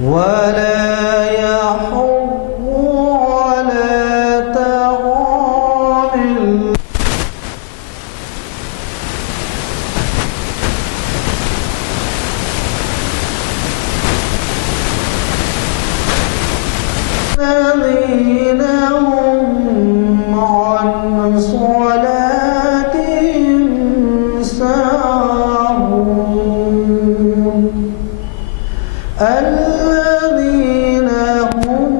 ولا يحض على طعام الذين هم عن صلاتهم ساهون الذين هم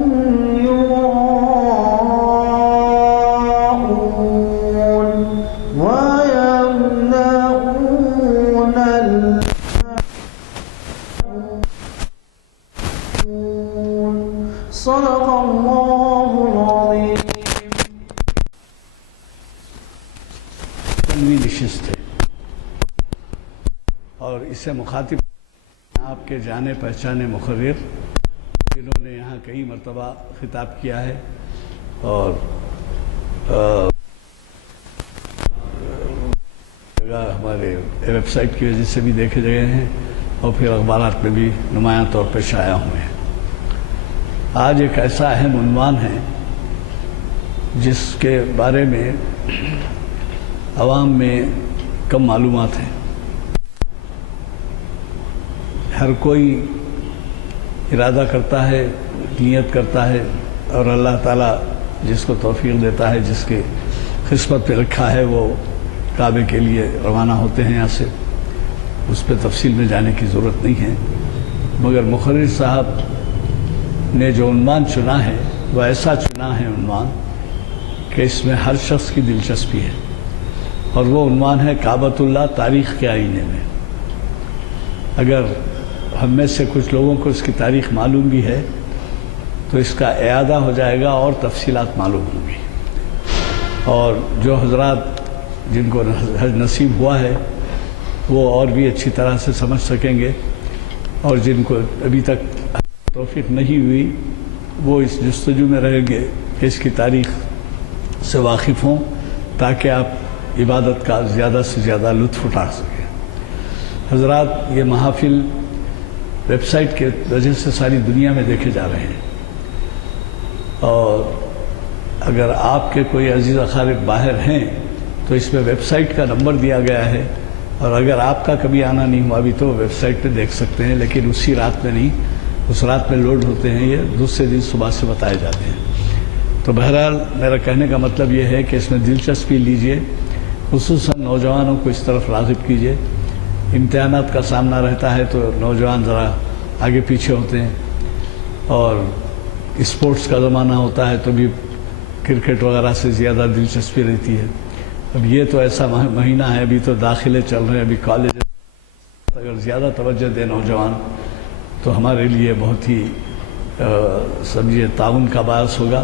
يراءون ويمنعون الماعون صدق الله العظيم. نشست ہے اور اسے مخاطب آپ کے جانے پہچانے مقرر جنہوں نے یہاں کئی مرتبہ خطاب کیا ہے اور جگہ ہمارے ویب سائٹ کی وجہ سے بھی دیکھے گئے ہیں اور پھر اخبارات میں بھی نمایاں طور پہ شائع ہوئے ہیں. آج ایک ایسا اہم عنوان ہے جس کے بارے میں عوام میں کم معلومات ہیں. ہر کوئی ارادہ کرتا ہے، نیت کرتا ہے اور اللہ تعالیٰ جس کو توفیق دیتا ہے، جس کے قسمت پہ رکھا ہے، وہ کعبے کے لیے روانہ ہوتے ہیں یہاں سے. اس پہ تفصیل میں جانے کی ضرورت نہیں ہے، مگر مقرر صاحب نے جو عنوان چنا ہے وہ ایسا چنا ہے عنوان کہ اس میں ہر شخص کی دلچسپی ہے، اور وہ عنوان ہے کعبۃ اللہ تاریخ کے آئینے میں. اگر ہم میں سے کچھ لوگوں کو اس کی تاریخ معلوم بھی ہے تو اس کا اعادہ ہو جائے گا اور تفصیلات معلوم ہوں گی، اور جو حضرات جن کو حج نصیب ہوا ہے وہ اور بھی اچھی طرح سے سمجھ سکیں گے، اور جن کو ابھی تک توفیق نہیں ہوئی وہ اس جستجو میں رہیں گے کہ اس کی تاریخ سے واقف ہوں تاکہ آپ عبادت کا زیادہ سے زیادہ لطف اٹھا سکیں. حضرات، یہ محافل ویب سائٹ کے وجہ سے ساری دنیا میں دیکھے جا رہے ہیں، اور اگر آپ کے کوئی عزیز اقارب باہر ہیں تو اس میں ویب سائٹ کا نمبر دیا گیا ہے، اور اگر آپ کا کبھی آنا نہیں ہوا ابھی تو ویب سائٹ پہ دیکھ سکتے ہیں، لیکن اسی رات میں نہیں، اس رات میں لوڈ ہوتے ہیں، یہ دوسرے دن صبح سے بتائے جاتے ہیں. تو بہرحال میرا کہنے کا مطلب یہ ہے کہ اس میں دلچسپی لیجئے، خصوصاً نوجوانوں کو اس طرف راغب کیجئے. امتحانات کا سامنا رہتا ہے تو نوجوان ذرا آگے پیچھے ہوتے ہیں، اور اسپورٹس کا زمانہ ہوتا ہے تو بھی کرکٹ وغیرہ سے زیادہ دلچسپی رہتی ہے. اب یہ تو ایسا مہینہ ہے، ابھی تو داخلے چل رہے ہیں، ابھی کالج، اگر زیادہ توجہ دے نوجوان تو ہمارے لیے بہت ہی سمجھیے تعاون کا باعث ہوگا.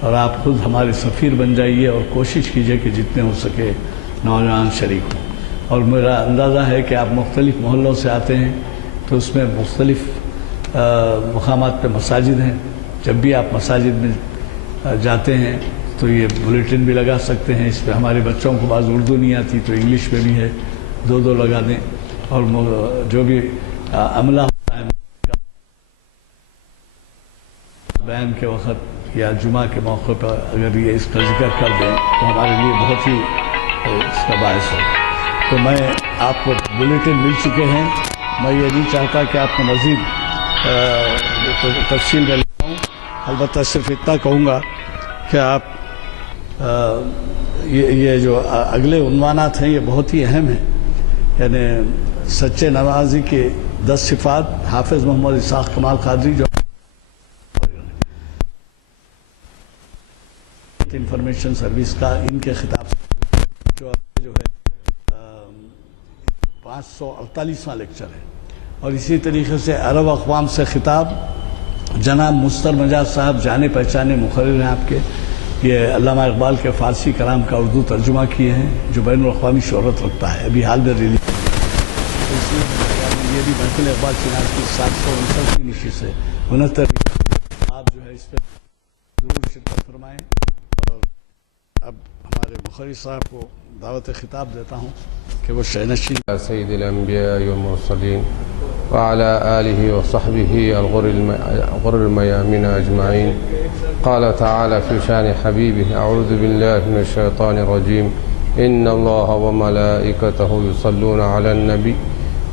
اور آپ خود ہمارے سفیر بن جائیے اور کوشش کیجئے کہ جتنے ہو سکے نوجوان شریک ہوں. اور میرا اندازہ ہے کہ آپ مختلف محلوں سے آتے ہیں تو اس میں مختلف مقامات پہ مساجد ہیں. جب بھی آپ مساجد میں جاتے ہیں تو یہ بلیٹن بھی لگا سکتے ہیں. اس پہ ہمارے بچوں کو بعض اردو نہیں آتی تو انگلش میں بھی ہے، دو لگا دیں. اور جو بھی عملہ ہوتا ہے بیان کے وقت یا جمعہ کے موقع پر اگر یہ اس کا ذکر کر دیں تو ہمارے لیے بہت ہی اس کا باعث ہوگا. تو میں آپ کو بلیٹن مل چکے ہیں، میں یہ نہیں چاہتا کہ آپ کو مزید تفصیل میں لگاؤں. البتہ صرف اتنا کہوں گا کہ آپ یہ جو اگلے عنوانات ہیں یہ بہت ہی اہم ہیں. یعنی سچے نمازی کے 10 صفات، حافظ محمد اسحاق کمال قادری جو انفارمیشن سروس کا ان کے خطاب سے جو ہے 548واں لیکچر ہے، اور اسی طریقے سے عرب اقوام سے خطاب جناب مستر مجاز صاحب جانے پہچانے مقرر ہیں آپ کے، یہ علامہ اقبال کے فارسی کلام کا اردو ترجمہ کیے ہیں جو بین الاقوامی شہرت رکھتا ہے، ابھی حال میں ریلیز۔ یہ بھی محفل اقبال شناس کی 759ویں نشست ہے، 69 آپ جو ہے اس پہ ضرور شرکت فرمائیں۔ اور اب ہمارے مخرج صاحب کو دعوت خطاب دیتا ہوں کہ وہ شہنشین سید الانبیاء والمرسلین وعلى آله وصحبه الغر الميامين أجمعين. قال تعالى في شان حبيبه: أعوذ بالله من الشيطان الرجيم. إن الله وملائكته يصلون على النبي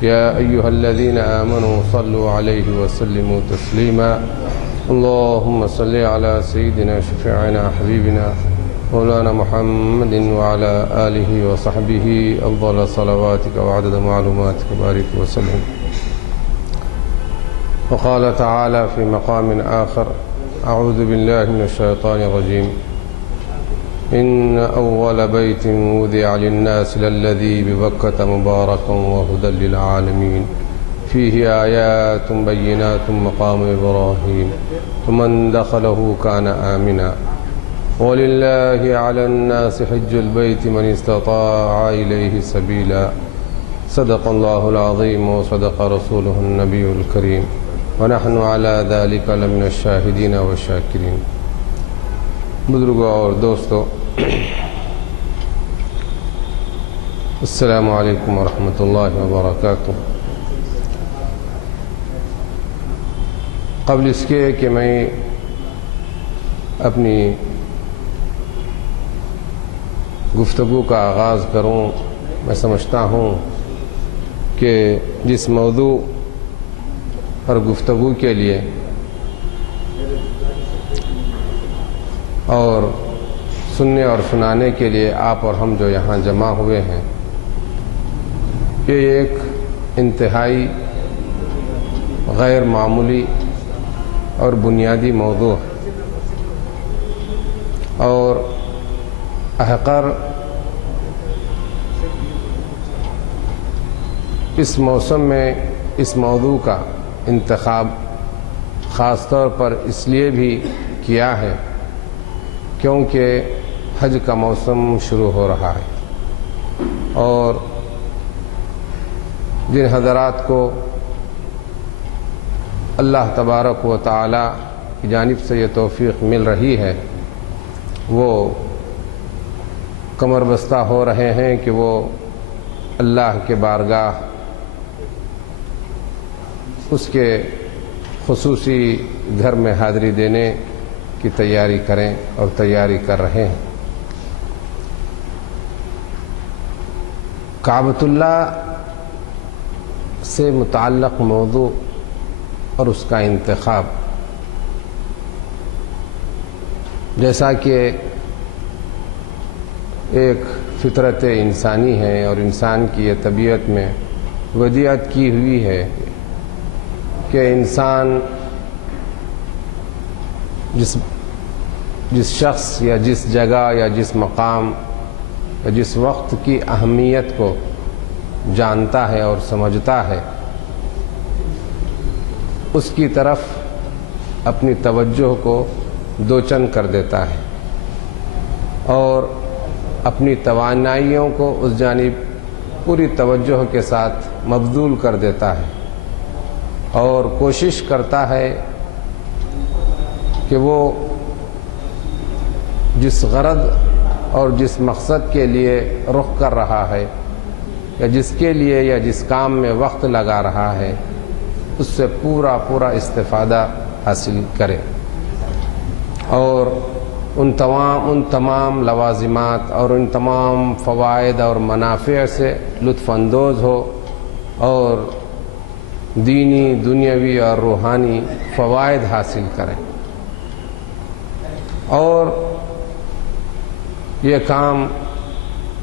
يا أيها الذين آمنوا صلوا عليه وسلموا تسليما. اللهم صل على سيدنا شفيعنا حبيبنا مولانا محمد وعلى آله وصحبه أفضل صلواتك وعدد معلوماتك بارك وسلم. وقال تعالى في مقام آخر: أعوذ بالله من الشيطان الرجيم. إن أول بيت وضع للناس للذي ببكة مباركا وهدى للعالمين فيه آيات بينات مقام إبراهيم ومن دخله كان آمنا ولله على الناس حج البيت من استطاع إليه سبيلا. صدق الله العظيم وصدق رسوله النبي الكريم ونحن على ذلك لمن الشاهدين والشاكرين. بزرگوں اور دوستو، السلام علیکم ورحمۃ اللہ وبرکاتہ۔ قبل اس کے کہ میں اپنی گفتگو کا آغاز کروں، میں سمجھتا ہوں کہ جس موضوع پر گفتگو کے لیے اور سننے اور سنانے کے لیے آپ اور ہم جو یہاں جمع ہوئے ہیں، یہ ایک انتہائی غیر معمولی اور بنیادی موضوع ہے، اور احقر اس موسم میں اس موضوع کا انتخاب خاص طور پر اس لیے بھی کیا ہے کیونکہ حج کا موسم شروع ہو رہا ہے، اور جن حضرات کو اللہ تبارک و تعالی کی جانب سے یہ توفیق مل رہی ہے، وہ کمر بستہ ہو رہے ہیں کہ وہ اللہ کے بارگاہ اس کے خصوصی گھر میں حاضری دینے کی تیاری کریں اور تیاری کر رہے ہیں۔ کعبۃ اللہ سے متعلق موضوع اور اس کا انتخاب، جیسا کہ ایک فطرت انسانی ہے اور انسان کی یہ طبیعت میں ودیعت کی ہوئی ہے کہ انسان جس شخص یا جس جگہ یا جس مقام یا جس وقت کی اہمیت کو جانتا ہے اور سمجھتا ہے، اس کی طرف اپنی توجہ کو دوچن کر دیتا ہے اور اپنی توانائیوں کو اس جانب پوری توجہ کے ساتھ مبذول کر دیتا ہے، اور کوشش کرتا ہے کہ وہ جس غرض اور جس مقصد کے لیے رخ کر رہا ہے یا جس کے لیے یا جس کام میں وقت لگا رہا ہے، اس سے پورا استفادہ حاصل کرے اور ان تمام لوازمات اور ان تمام فوائد اور منافع سے لطف اندوز ہو اور دینی، دنیاوی اور روحانی فوائد حاصل کریں۔ اور یہ کام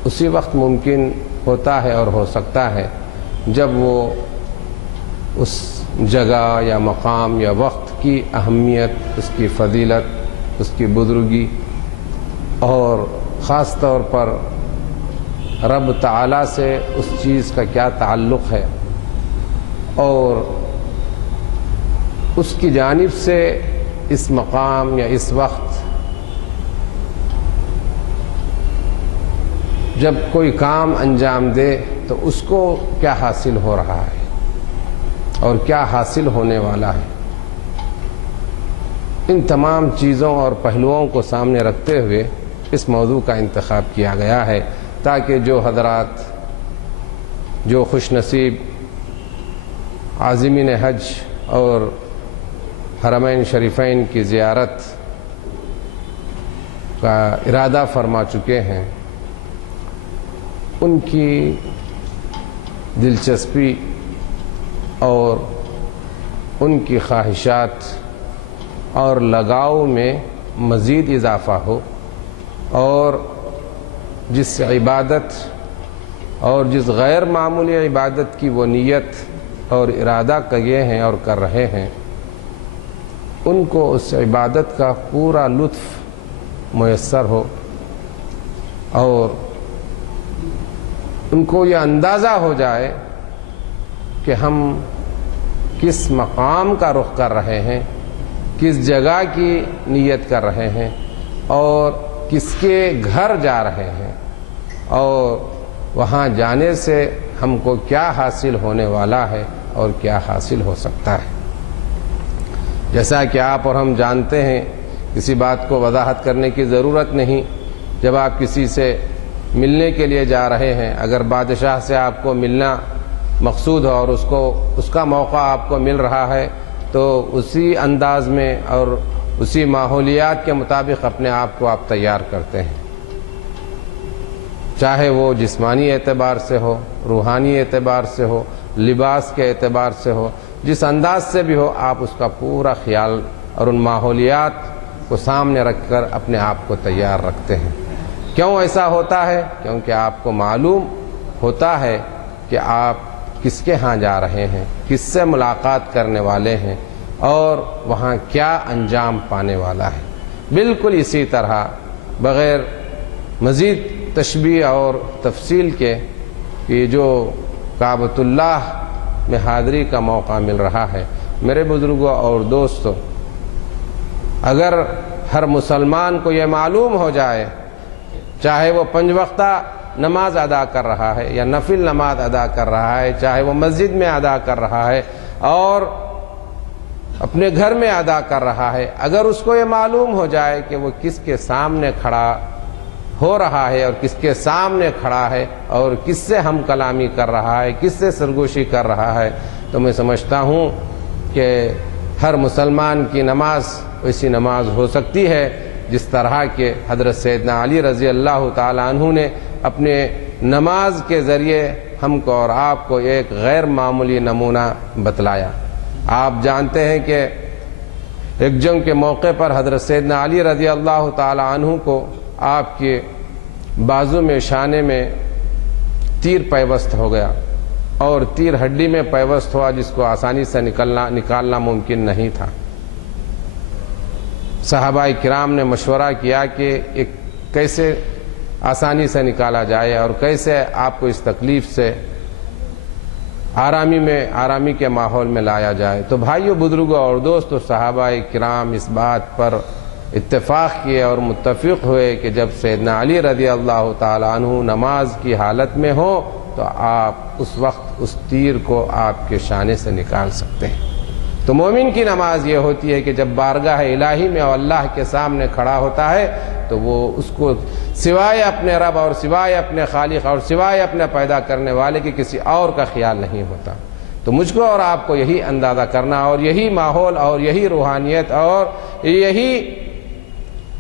اسی وقت ممکن ہوتا ہے اور ہو سکتا ہے جب وہ اس جگہ یا مقام یا وقت کی اہمیت، اس کی فضیلت، اس کی بزرگی اور خاص طور پر رب تعالیٰ سے اس چیز کا کیا تعلق ہے اور اس کی جانب سے اس مقام یا اس وقت جب کوئی کام انجام دے تو اس کو کیا حاصل ہو رہا ہے اور کیا حاصل ہونے والا ہے، ان تمام چیزوں اور پہلوؤں کو سامنے رکھتے ہوئے اس موضوع کا انتخاب کیا گیا ہے تاکہ جو حضرات جو خوش نصیب عازمین حج اور حرمین شریفین کی زیارت کا ارادہ فرما چکے ہیں، ان کی دلچسپی اور ان کی خواہشات اور لگاؤ میں مزید اضافہ ہو، اور جس عبادت اور جس غیر معمولی عبادت کی وہ نیت اور ارادہ کیے ہیں اور کر رہے ہیں، ان کو اس عبادت کا پورا لطف میسر ہو اور ان کو یہ اندازہ ہو جائے کہ ہم کس مقام کا رخ کر رہے ہیں، کس جگہ کی نیت کر رہے ہیں اور کس کے گھر جا رہے ہیں، اور وہاں جانے سے ہم کو کیا حاصل ہونے والا ہے اور کیا حاصل ہو سکتا ہے۔ جیسا کہ آپ اور ہم جانتے ہیں، کسی بات کو وضاحت کرنے کی ضرورت نہیں، جب آپ کسی سے ملنے کے لیے جا رہے ہیں، اگر بادشاہ سے آپ کو ملنا مقصود ہو اور اس کا موقع آپ کو مل رہا ہے تو اسی انداز میں اور اسی ماحولیات کے مطابق اپنے آپ کو آپ تیار کرتے ہیں، چاہے وہ جسمانی اعتبار سے ہو، روحانی اعتبار سے ہو، لباس کے اعتبار سے ہو، جس انداز سے بھی ہو، آپ اس کا پورا خیال اور ان ماحولیات کو سامنے رکھ کر اپنے آپ کو تیار رکھتے ہیں۔ کیوں ایسا ہوتا ہے؟ کیونکہ آپ کو معلوم ہوتا ہے کہ آپ کس کے ہاں جا رہے ہیں، کس سے ملاقات کرنے والے ہیں اور وہاں کیا انجام پانے والا ہے۔ بالکل اسی طرح بغیر مزید تشبیہ اور تفصیل کے کہ جو کعبۃ اللہ میں حاضری کا موقع مل رہا ہے، میرے بزرگوں اور دوستوں، اگر ہر مسلمان کو یہ معلوم ہو جائے، چاہے وہ 5 وقتہ نماز ادا کر رہا ہے یا نفل نماز ادا کر رہا ہے، چاہے وہ مسجد میں ادا کر رہا ہے اور اپنے گھر میں ادا کر رہا ہے، اگر اس کو یہ معلوم ہو جائے کہ وہ کس کے سامنے کھڑا ہو رہا ہے اور کس کے سامنے کھڑا ہے اور کس سے ہم کلامی کر رہا ہے، کس سے سرگوشی کر رہا ہے، تو میں سمجھتا ہوں کہ ہر مسلمان کی نماز ویسی نماز ہو سکتی ہے جس طرح کہ حضرت سیدنا علی رضی اللہ تعالی عنہ نے اپنے نماز کے ذریعے ہم کو اور آپ کو ایک غیر معمولی نمونہ بتلایا۔ آپ جانتے ہیں کہ ایک جنگ کے موقع پر حضرت سیدنا علی رضی اللہ تعالی عنہ کو آپ کے بازو میں شانے میں تیر پیوست ہو گیا اور تیر ہڈی میں پیوست ہوا جس کو آسانی سے نکالنا ممکن نہیں تھا۔ صحابہ کرام نے مشورہ کیا کہ ایک کیسے آسانی سے نکالا جائے اور کیسے آپ کو اس تکلیف سے آرامی کے ماحول میں لایا جائے۔ تو بھائیو، بزرگوں اور دوستو، صحابہ کرام اس بات پر اتفاق کیے اور متفق ہوئے کہ جب سیدنا علی رضی اللہ تعالی عنہ نماز کی حالت میں ہو تو آپ اس وقت اس تیر کو آپ کے شانے سے نکال سکتے ہیں۔ تو مومن کی نماز یہ ہوتی ہے کہ جب بارگاہ الہی میں اور اللہ کے سامنے کھڑا ہوتا ہے تو وہ اس کو سوائے اپنے رب اور سوائے اپنے خالق اور سوائے اپنے پیدا کرنے والے کے کسی اور کا خیال نہیں ہوتا۔ تو مجھ کو اور آپ کو یہی اندازہ کرنا اور یہی ماحول اور یہی روحانیت اور یہی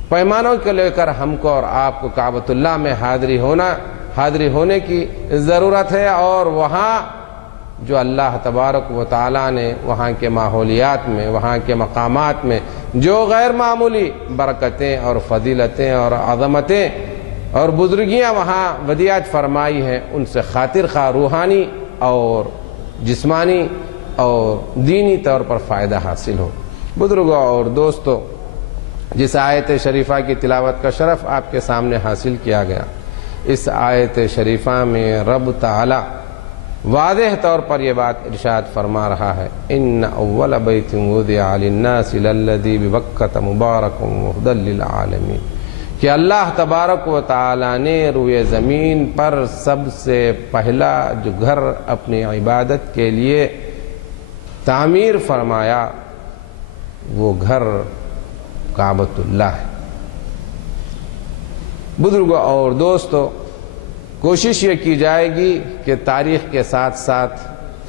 پیمانوں کو لے کر ہم کو اور آپ کو کعبۃ اللہ میں حاضری ہونے کی ضرورت ہے، اور وہاں جو اللہ تبارک و تعالیٰ نے وہاں کے ماحولیات میں، وہاں کے مقامات میں جو غیر معمولی برکتیں اور فضیلتیں اور عظمتیں اور بزرگیاں وہاں ودیعت فرمائی ہیں، ان سے خاطر خواہ روحانی اور جسمانی اور دینی طور پر فائدہ حاصل ہو۔ بزرگوں اور دوستو، جس آیت شریفہ کی تلاوت کا شرف آپ کے سامنے حاصل کیا گیا، اس آیت شریفہ میں رب تعالی واضح طور پر یہ بات ارشاد فرما رہا ہے، ان اول بیت وضع للناس للذی ببکۃ مبارک وہدی للعالمین، کہ اللہ تبارک و تعالی نے روئے زمین پر سب سے پہلا جو گھر اپنی عبادت کے لیے تعمیر فرمایا وہ گھر کعبۃ اللہ ہے۔ بزرگوں اور دوستو، کوشش یہ کی جائے گی کہ تاریخ کے ساتھ ساتھ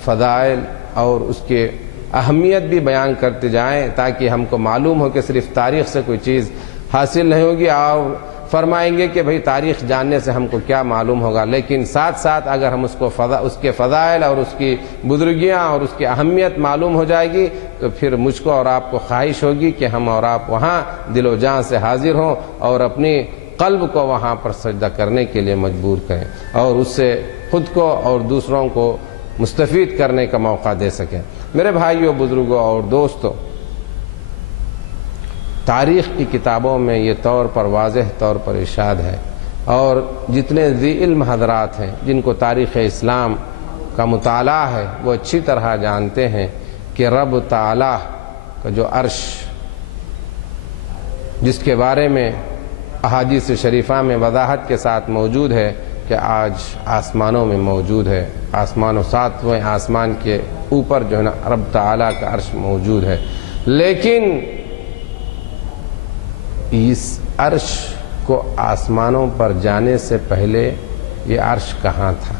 فضائل اور اس کے اہمیت بھی بیان کرتے جائیں، تاکہ ہم کو معلوم ہو کہ صرف تاریخ سے کوئی چیز حاصل نہیں ہوگی اور فرمائیں گے کہ بھئی تاریخ جاننے سے ہم کو کیا معلوم ہوگا، لیکن ساتھ ساتھ اگر ہم اس کے فضائل اور اس کی بزرگیاں اور اس کی اہمیت معلوم ہو جائے گی تو پھر مجھ کو اور آپ کو خواہش ہوگی کہ ہم اور آپ وہاں دل و جان سے حاضر ہوں اور اپنی قلب کو وہاں پر سجدہ کرنے کے لیے مجبور کریں اور اس سے خود کو اور دوسروں کو مستفید کرنے کا موقع دے سکیں۔ میرے بھائیوں، بزرگوں اور دوستوں، تاریخ کی کتابوں میں یہ طور پر واضح طور پر ارشاد ہے، اور جتنے ذی علم حضرات ہیں جن کو تاریخ اسلام کا مطالعہ ہے وہ اچھی طرح جانتے ہیں کہ رب تعالی کا جو عرش، جس کے بارے میں احادیث شریفہ میں وضاحت کے ساتھ موجود ہے کہ آج آسمانوں میں موجود ہے، آسمان و ساتویں آسمان کے اوپر جو ہے نا رب تعالیٰ کا عرش موجود ہے، لیکن اس عرش کو آسمانوں پر جانے سے پہلے یہ عرش کہاں تھا؟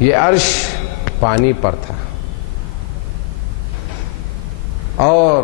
یہ عرش پانی پر تھا، اور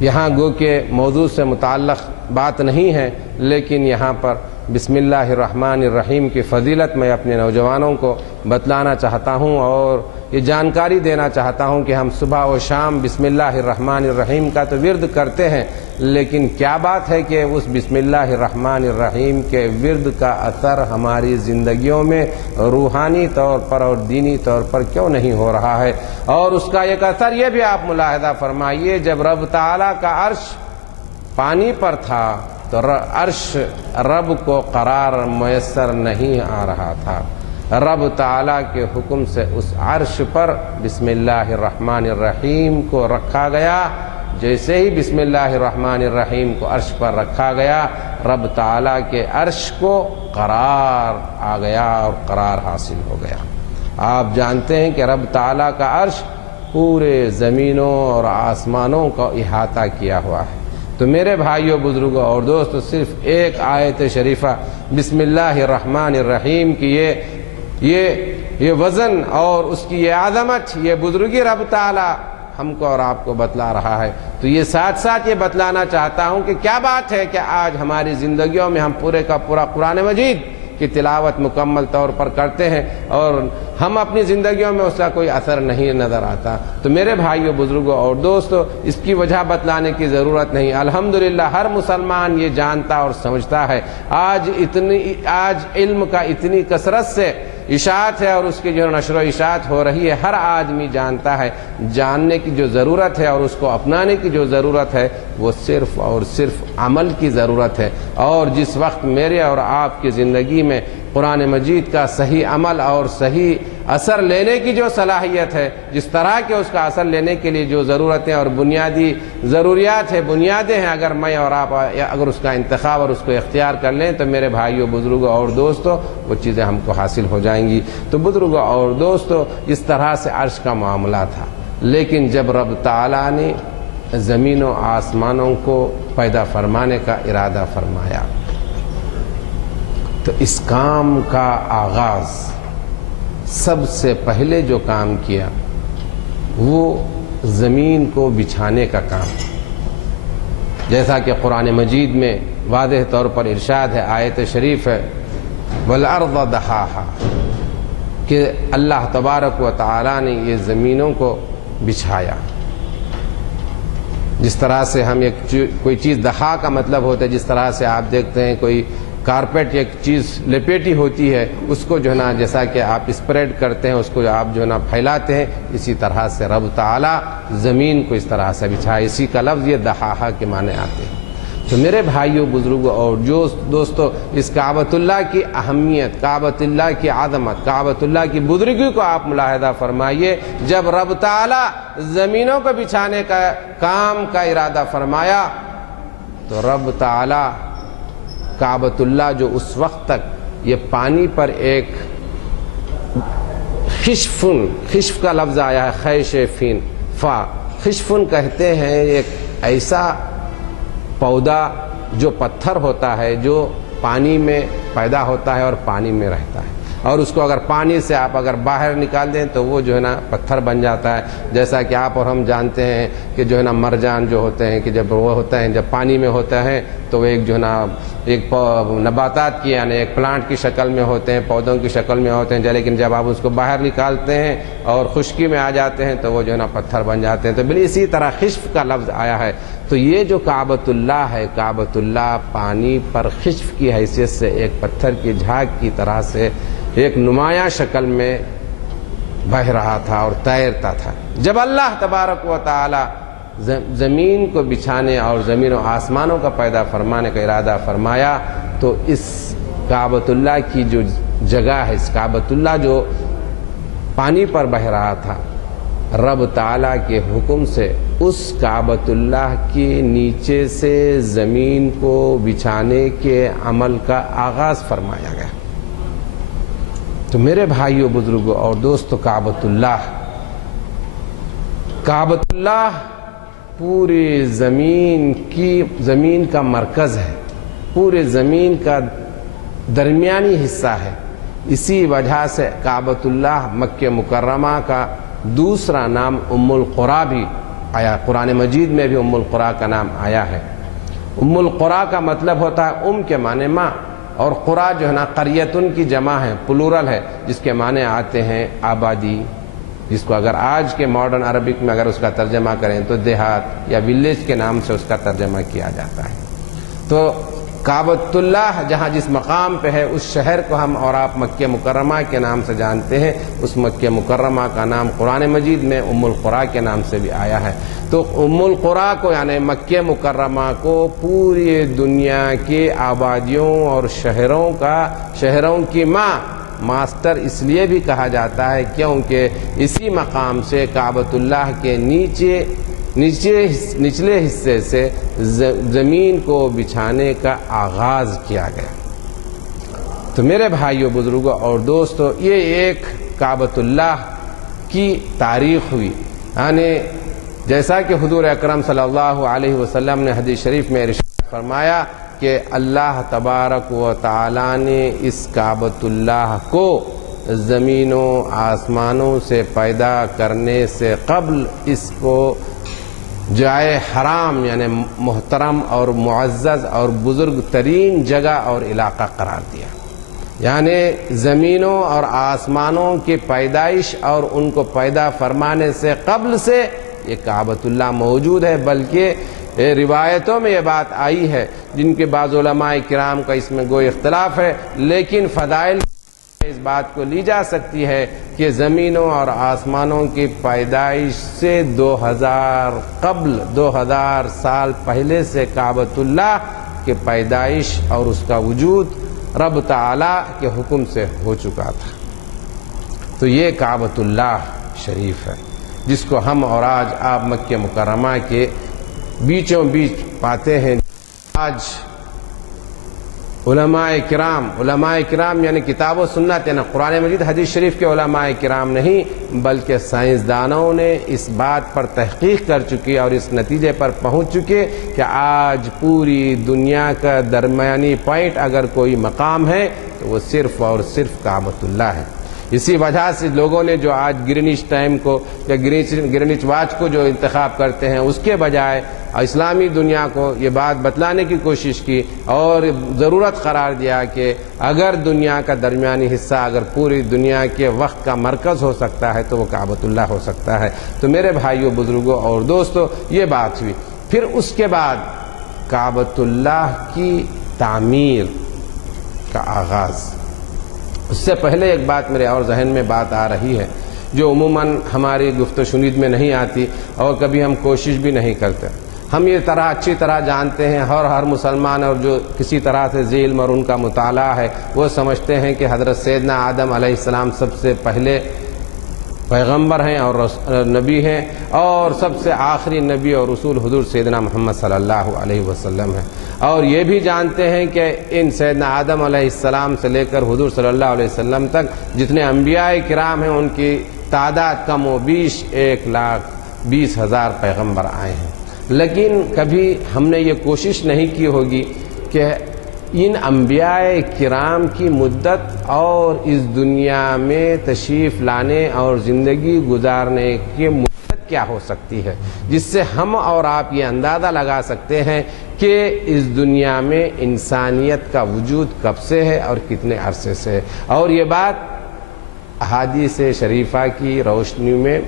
یہاں گو کہ موضوع سے متعلق بات نہیں ہے، لیکن یہاں پر بسم اللہ الرحمن الرحیم کی فضیلت میں اپنے نوجوانوں کو بتلانا چاہتا ہوں اور یہ جانکاری دینا چاہتا ہوں کہ ہم صبح و شام بسم اللہ الرحمن الرحیم کا تو ورد کرتے ہیں، لیکن کیا بات ہے کہ اس بسم اللہ الرحمن الرحیم کے ورد کا اثر ہماری زندگیوں میں روحانی طور پر اور دینی طور پر کیوں نہیں ہو رہا ہے؟ اور اس کا ایک اثر یہ بھی آپ ملاحظہ فرمائیے، جب رب تعالیٰ کا عرش پانی پر تھا تو عرش رب کو قرار میسر نہیں آ رہا تھا، رب تعالیٰ کے حکم سے اس عرش پر بسم اللہ الرحمن الرحیم کو رکھا گیا۔ جیسے ہی بسم اللہ الرحمن الرحیم کو عرش پر رکھا گیا، رب تعالیٰ کے عرش کو قرار آ گیا اور قرار حاصل ہو گیا۔ آپ جانتے ہیں کہ رب تعالیٰ کا عرش پورے زمینوں اور آسمانوں کا احاطہ کیا ہوا ہے۔ تو میرے بھائیوں، بزرگوں اور دوستوں، صرف ایک آیت شریفہ بسم اللہ الرحمن الرحیم کی یہ وزن اور اس کی یہ عظمت، یہ بزرگی رب تعالیٰ ہم کو اور آپ کو بتلا رہا ہے۔ تو یہ ساتھ ساتھ یہ بتلانا چاہتا ہوں کہ کیا بات ہے کہ آج ہماری زندگیوں میں ہم پورے کا پورا قرآن مجید کی تلاوت مکمل طور پر کرتے ہیں اور ہم اپنی زندگیوں میں اس کا کوئی اثر نہیں نظر آتا۔ تو میرے بھائیوں، بزرگوں اور دوستوں، اس کی وجہ بتلانے کی ضرورت نہیں، الحمدللہ ہر مسلمان یہ جانتا اور سمجھتا ہے۔ آج علم کا اتنی کثرت سے اشاعت ہے اور اس کی جو نشر و اشاعت ہو رہی ہے، ہر آدمی جانتا ہے۔ جاننے کی جو ضرورت ہے اور اس کو اپنانے کی جو ضرورت ہے وہ صرف اور صرف عمل کی ضرورت ہے۔ اور جس وقت میرے اور آپ کی زندگی میں قرآن مجید کا صحیح عمل اور صحیح اثر لینے کی جو صلاحیت ہے، جس طرح کے اس کا اثر لینے کے لیے جو ضرورتیں اور بنیادی ضروریات ہیں، بنیادیں ہیں، اگر میں اور آپ اگر اس کا انتخاب اور اس کو اختیار کر لیں تو میرے بھائیوں، بزرگوں اور دوستوں، وہ چیزیں ہم کو حاصل ہو جائیں گی۔ تو بزرگوں اور دوستوں، اس طرح سے عرش کا معاملہ تھا، لیکن جب رب تعالیٰ نے زمین و آسمانوں کو پیدا فرمانے کا ارادہ فرمایا تو اس کام کا آغاز سب سے پہلے جو کام کیا وہ زمین کو بچھانے کا کام، جیسا کہ قرآن مجید میں واضح طور پر ارشاد ہے، آیت شریف ہے وَالْأَرْضَ دَحَاهَا، کہ اللہ تبارک و تعالی نے یہ زمینوں کو بچھایا۔ جس طرح سے ہم کوئی چیز دہا کا مطلب ہوتا ہے، جس طرح سے آپ دیکھتے ہیں کوئی کارپیٹ ایک چیز لپیٹی ہوتی ہے، اس کو جو ہے نا جیسا کہ آپ اسپریڈ کرتے ہیں، اس کو آپ جو ہے نا پھیلاتے ہیں، اسی طرح سے رب تعالیٰ زمین کو اس طرح سے بچھائے. اسی کا لفظ یہ دحاحہ کے معنی آتے ہیں. تو میرے بھائیوں، بزرگوں اور جو دوستو، اس کعبۃ اللہ کی اہمیت، کعبۃ اللہ کی عظمت، کعبۃ اللہ کی بزرگی کو آپ ملاحظہ فرمائیے. جب رب تعالیٰ زمینوں کو بچھانے کا کام کا ارادہ فرمایا تو رب تعالیٰ کعبۃ اللہ جو اس وقت تک یہ پانی پر ایک خشف کا لفظ آیا ہے، خیشفین فا، خشفن کہتے ہیں ایک ایسا پودا جو پتھر ہوتا ہے، جو پانی میں پیدا ہوتا ہے اور پانی میں رہتا ہے، اور اس کو اگر پانی سے آپ اگر باہر نکال دیں تو وہ جو ہے نا پتھر بن جاتا ہے. جیسا کہ آپ اور ہم جانتے ہیں کہ جو ہے نا مرجان جو ہوتے ہیں کہ جب وہ ہوتے ہیں جب پانی میں ہوتا ہے تو وہ ایک جو ہے نا ایک نباتات کی یعنی ایک پلانٹ کی شکل میں ہوتے ہیں، پودوں کی شکل میں ہوتے ہیں، لیکن جب آپ اس کو باہر نکالتے ہیں اور خشکی میں آ جاتے ہیں تو وہ جو ہے نا پتھر بن جاتے ہیں. تو بالکل اسی طرح خشف کا لفظ آیا ہے. تو یہ جو کعبۃ اللہ ہے، کعبۃ اللہ پانی پر خشف کی حیثیت سے ایک پتھر کی جھاگ کی طرح سے ایک نمایاں شکل میں بہہ رہا تھا اور تیرتا تھا. جب اللہ تبارک و تعالی زمین کو بچھانے اور زمین و آسمانوں کا پیدا فرمانے کا ارادہ فرمایا تو اس کعبۃ اللہ کی جو جگہ ہے، اس کعبۃ اللہ جو پانی پر بہہ رہا تھا، رب تعالیٰ کے حکم سے اس کعبۃ اللہ کے نیچے سے زمین کو بچھانے کے عمل کا آغاز فرمایا گیا. تو میرے بھائیوں، بزرگوں اور دوستو، کعبۃ اللہ پوری زمین کا مرکز ہے، پورے زمین کا درمیانی حصہ ہے. اسی وجہ سے کعبۃ اللہ مکہ مکرمہ کا دوسرا نام ام القریٰ بھی آیا. قرآن مجید میں بھی ام القریٰ کا نام آیا ہے. ام القریٰ کا مطلب ہوتا ہے ام کے معنی ماں، اور قریٰ جو ہے نا قریتن کی جمع ہے، پلورل ہے، جس کے معنی آتے ہیں آبادی، جس کو اگر آج کے ماڈرن عربک میں اگر اس کا ترجمہ کریں تو دیہات یا ولیج کے نام سے اس کا ترجمہ کیا جاتا ہے. تو کعبۃ اللہ جہاں جس مقام پہ ہے، اس شہر کو ہم اور آپ مکہ مکرمہ کے نام سے جانتے ہیں. اس مکہ مکرمہ کا نام قرآن مجید میں ام القریٰ کے نام سے بھی آیا ہے. تو ام القریٰ کو یعنی مکہ مکرمہ کو پوری دنیا کے آبادیوں اور شہروں کی ماں، ماسٹر اس لیے بھی کہا جاتا ہے کیونکہ اسی مقام سے کعبۃ اللہ کے نچلے حصے سے زمین کو بچھانے کا آغاز کیا گیا. تو میرے بھائیوں، بزرگوں اور دوستو، یہ ایک کعبۃ اللہ کی تاریخ ہوئی. یعنی جیسا کہ حضور اکرم صلی اللہ علیہ وسلم نے حدیث شریف میں ارشاد فرمایا کہ اللہ تبارک و تعالی نے اس کعبۃ اللہ کو زمینوں آسمانوں سے پیدا کرنے سے قبل اس کو جائے حرام یعنی محترم اور معزز اور بزرگ ترین جگہ اور علاقہ قرار دیا. یعنی زمینوں اور آسمانوں کی پیدائش اور ان کو پیدا فرمانے سے قبل سے یہ کعبۃ اللہ موجود ہے. بلکہ روایتوں میں یہ بات آئی ہے، جن کے بعض علماء کرام کا اس میں گوئی اختلاف ہے، لیکن فضائل اس بات کو لی جا سکتی ہے کہ زمینوں اور آسمانوں کی پیدائش سے 2000 سال پہلے سے کعبۃ اللہ کی پیدائش اور اس کا وجود رب تعالی کے حکم سے ہو چکا تھا. تو یہ کعبۃ اللہ شریف ہے جس کو ہم اور آج آپ مکہ مکرمہ کے بیچوں بیچ پاتے ہیں. آج علماء کرام یعنی کتاب و سنت یعنی قرآن مجید حدیث شریف کے علماء کرام نہیں بلکہ سائنسدانوں نے اس بات پر تحقیق کر چکی اور اس نتیجے پر پہنچ چکے کہ آج پوری دنیا کا درمیانی پوائنٹ اگر کوئی مقام ہے تو وہ صرف اور صرف کعبۃ اللہ ہے. اسی وجہ سے لوگوں نے جو آج گرینچ ٹائم کو یا گرینچ واچ کو جو انتخاب کرتے ہیں اس کے بجائے اسلامی دنیا کو یہ بات بتلانے کی کوشش کی اور ضرورت قرار دیا کہ اگر دنیا کا درمیانی حصہ اگر پوری دنیا کے وقت کا مرکز ہو سکتا ہے تو وہ کعبۃ اللہ ہو سکتا ہے. تو میرے بھائیوں، بزرگوں اور دوستوں، یہ بات ہوئی. پھر اس کے بعد کعبۃ اللہ کی تعمیر کا آغاز۔ اس سے پہلے ایک بات میرے اور ذہن میں بات آ رہی ہے جو عموماً ہماری گفت و شنید میں نہیں آتی اور کبھی ہم کوشش بھی نہیں کرتے۔ ہم یہ اچھی طرح جانتے ہیں، ہر مسلمان اور جو کسی طرح سے ذی علم اور ان کا مطالعہ ہے وہ سمجھتے ہیں کہ حضرت سیدنا آدم علیہ السلام سب سے پہلے پیغمبر ہیں اور نبی ہیں، اور سب سے آخری نبی اور رسول حضور سیدنا محمد صلی اللہ علیہ وسلم ہیں، اور یہ بھی جانتے ہیں کہ ان سیدنا آدم علیہ السلام سے لے کر حضور صلی اللہ علیہ وسلم تک جتنے انبیاء کرام ہیں ان کی تعداد کم و بیش 1,20,000 پیغمبر آئے ہیں۔ لیکن کبھی ہم نے یہ کوشش نہیں کی ہوگی کہ ان انبیاء کرام کی مدت اور اس دنیا میں تشریف لانے اور زندگی گزارنے کی مدت کیا ہو سکتی ہے، جس سے ہم اور آپ یہ اندازہ لگا سکتے ہیں کہ اس دنیا میں انسانیت کا وجود کب سے ہے اور کتنے عرصے سے ہے۔ اور یہ بات احادیث شریفہ کی روشنی میں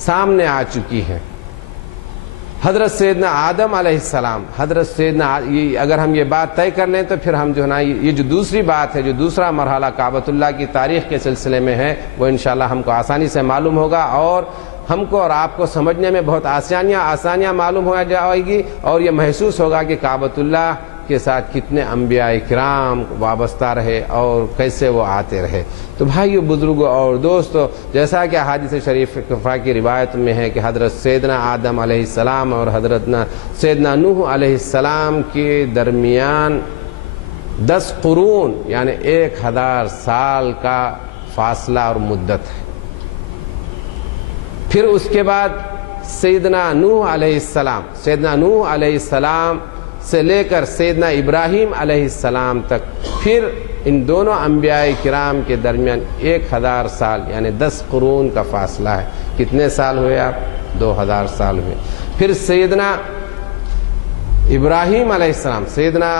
سامنے آ چکی ہے۔ حضرت سیدنا آدم علیہ السلام، اگر ہم یہ بات طے کر لیں تو پھر ہم جو ہے نا یہ جو دوسری بات ہے، جو دوسرا مرحلہ کعبۃ اللہ کی تاریخ کے سلسلے میں ہے، وہ انشاءاللہ ہم کو آسانی سے معلوم ہوگا اور ہم کو اور آپ کو سمجھنے میں بہت آسانیاں معلوم ہو جائے گی، اور یہ محسوس ہوگا کہ کعبۃ اللہ کے ساتھ کتنے انبیاء کرام وابستہ رہے اور کیسے وہ آتے رہے۔ تو بھائیو، بزرگوں اور دوستو، جیسا کہ حدیث شریف کی روایت میں ہے کہ حضرت سیدنا آدم علیہ السلام اور حضرت سیدنا نوح علیہ السلام کے درمیان 10 قرون یعنی 1000 سال کا فاصلہ اور مدت ہے۔ پھر اس کے بعد سیدنا نوح علیہ السلام سے لے کر سیدنا ابراہیم علیہ السلام تک، پھر ان دونوں انبیاء کرام کے درمیان 1000 سال یعنی 10 قرون کا فاصلہ ہے۔ کتنے سال ہوئے آپ؟ 2000 سال ہوئے۔ پھر سیدنا ابراہیم علیہ السلام، سیدنا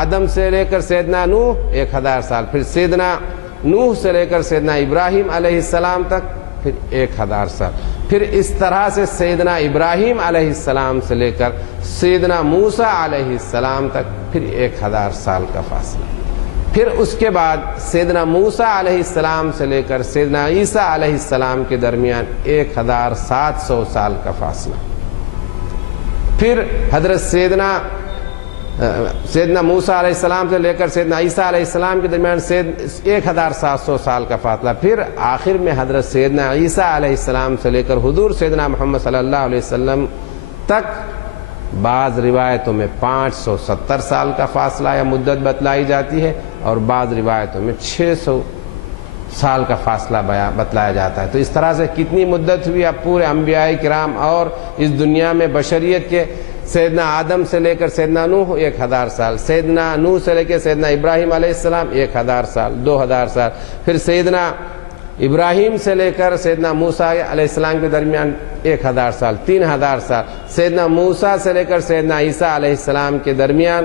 آدم سے لے کر سیدنا نوح 1000 سال، پھر سیدنا نوح سے لے کر سیدنا ابراہیم علیہ السلام تک پھر 1000 سال، پھر اس طرح سے سیدنا ابراہیم علیہ السلام سے لے کر سیدنا موسیٰ علیہ السلام تک پھر 1000 سال کا فاصلہ، پھر اس کے بعد سیدنا موسیٰ علیہ السلام سے لے کر سیدنا عیسیٰ علیہ السلام کے درمیان 1700 سال کا فاصلہ، پھر حضرت سیدنا موسیٰ علیہ السلام سے لے کر سیدنا عیسیٰ علیہ السلام کے درمیان 1700 سال کا فاصلہ، پھر آخر میں حضرت سیدنا عیسیٰ علیہ السلام سے لے کر حضور سیدنا محمد صلی اللہ علیہ وسلم تک بعض روایتوں میں 570 سال کا فاصلہ یا مدت بتلائی جاتی ہے، اور بعض روایتوں میں 600 سال کا فاصلہ بتلایا جاتا ہے۔ تو اس طرح سے کتنی مدت ہوئی؟ اب پورے انبیاء کرام اور اس دنیا میں بشریت کے سیدنا آدم سے لے کر سیدنا نوح 1000 سال، سیدنا نوح سے لے کر سیدنا ابراہیم علیہ السلام 1000 سال، 2000 سال، پھر سیدنا ابراہیم سے لے کر سیدنا موسیٰ علیہ السلام کے درمیان 1000 سال، 3000 سال، سیدنا موسیٰ سے لے کر سیدنا عیسیٰ علیہ السلام کے درمیان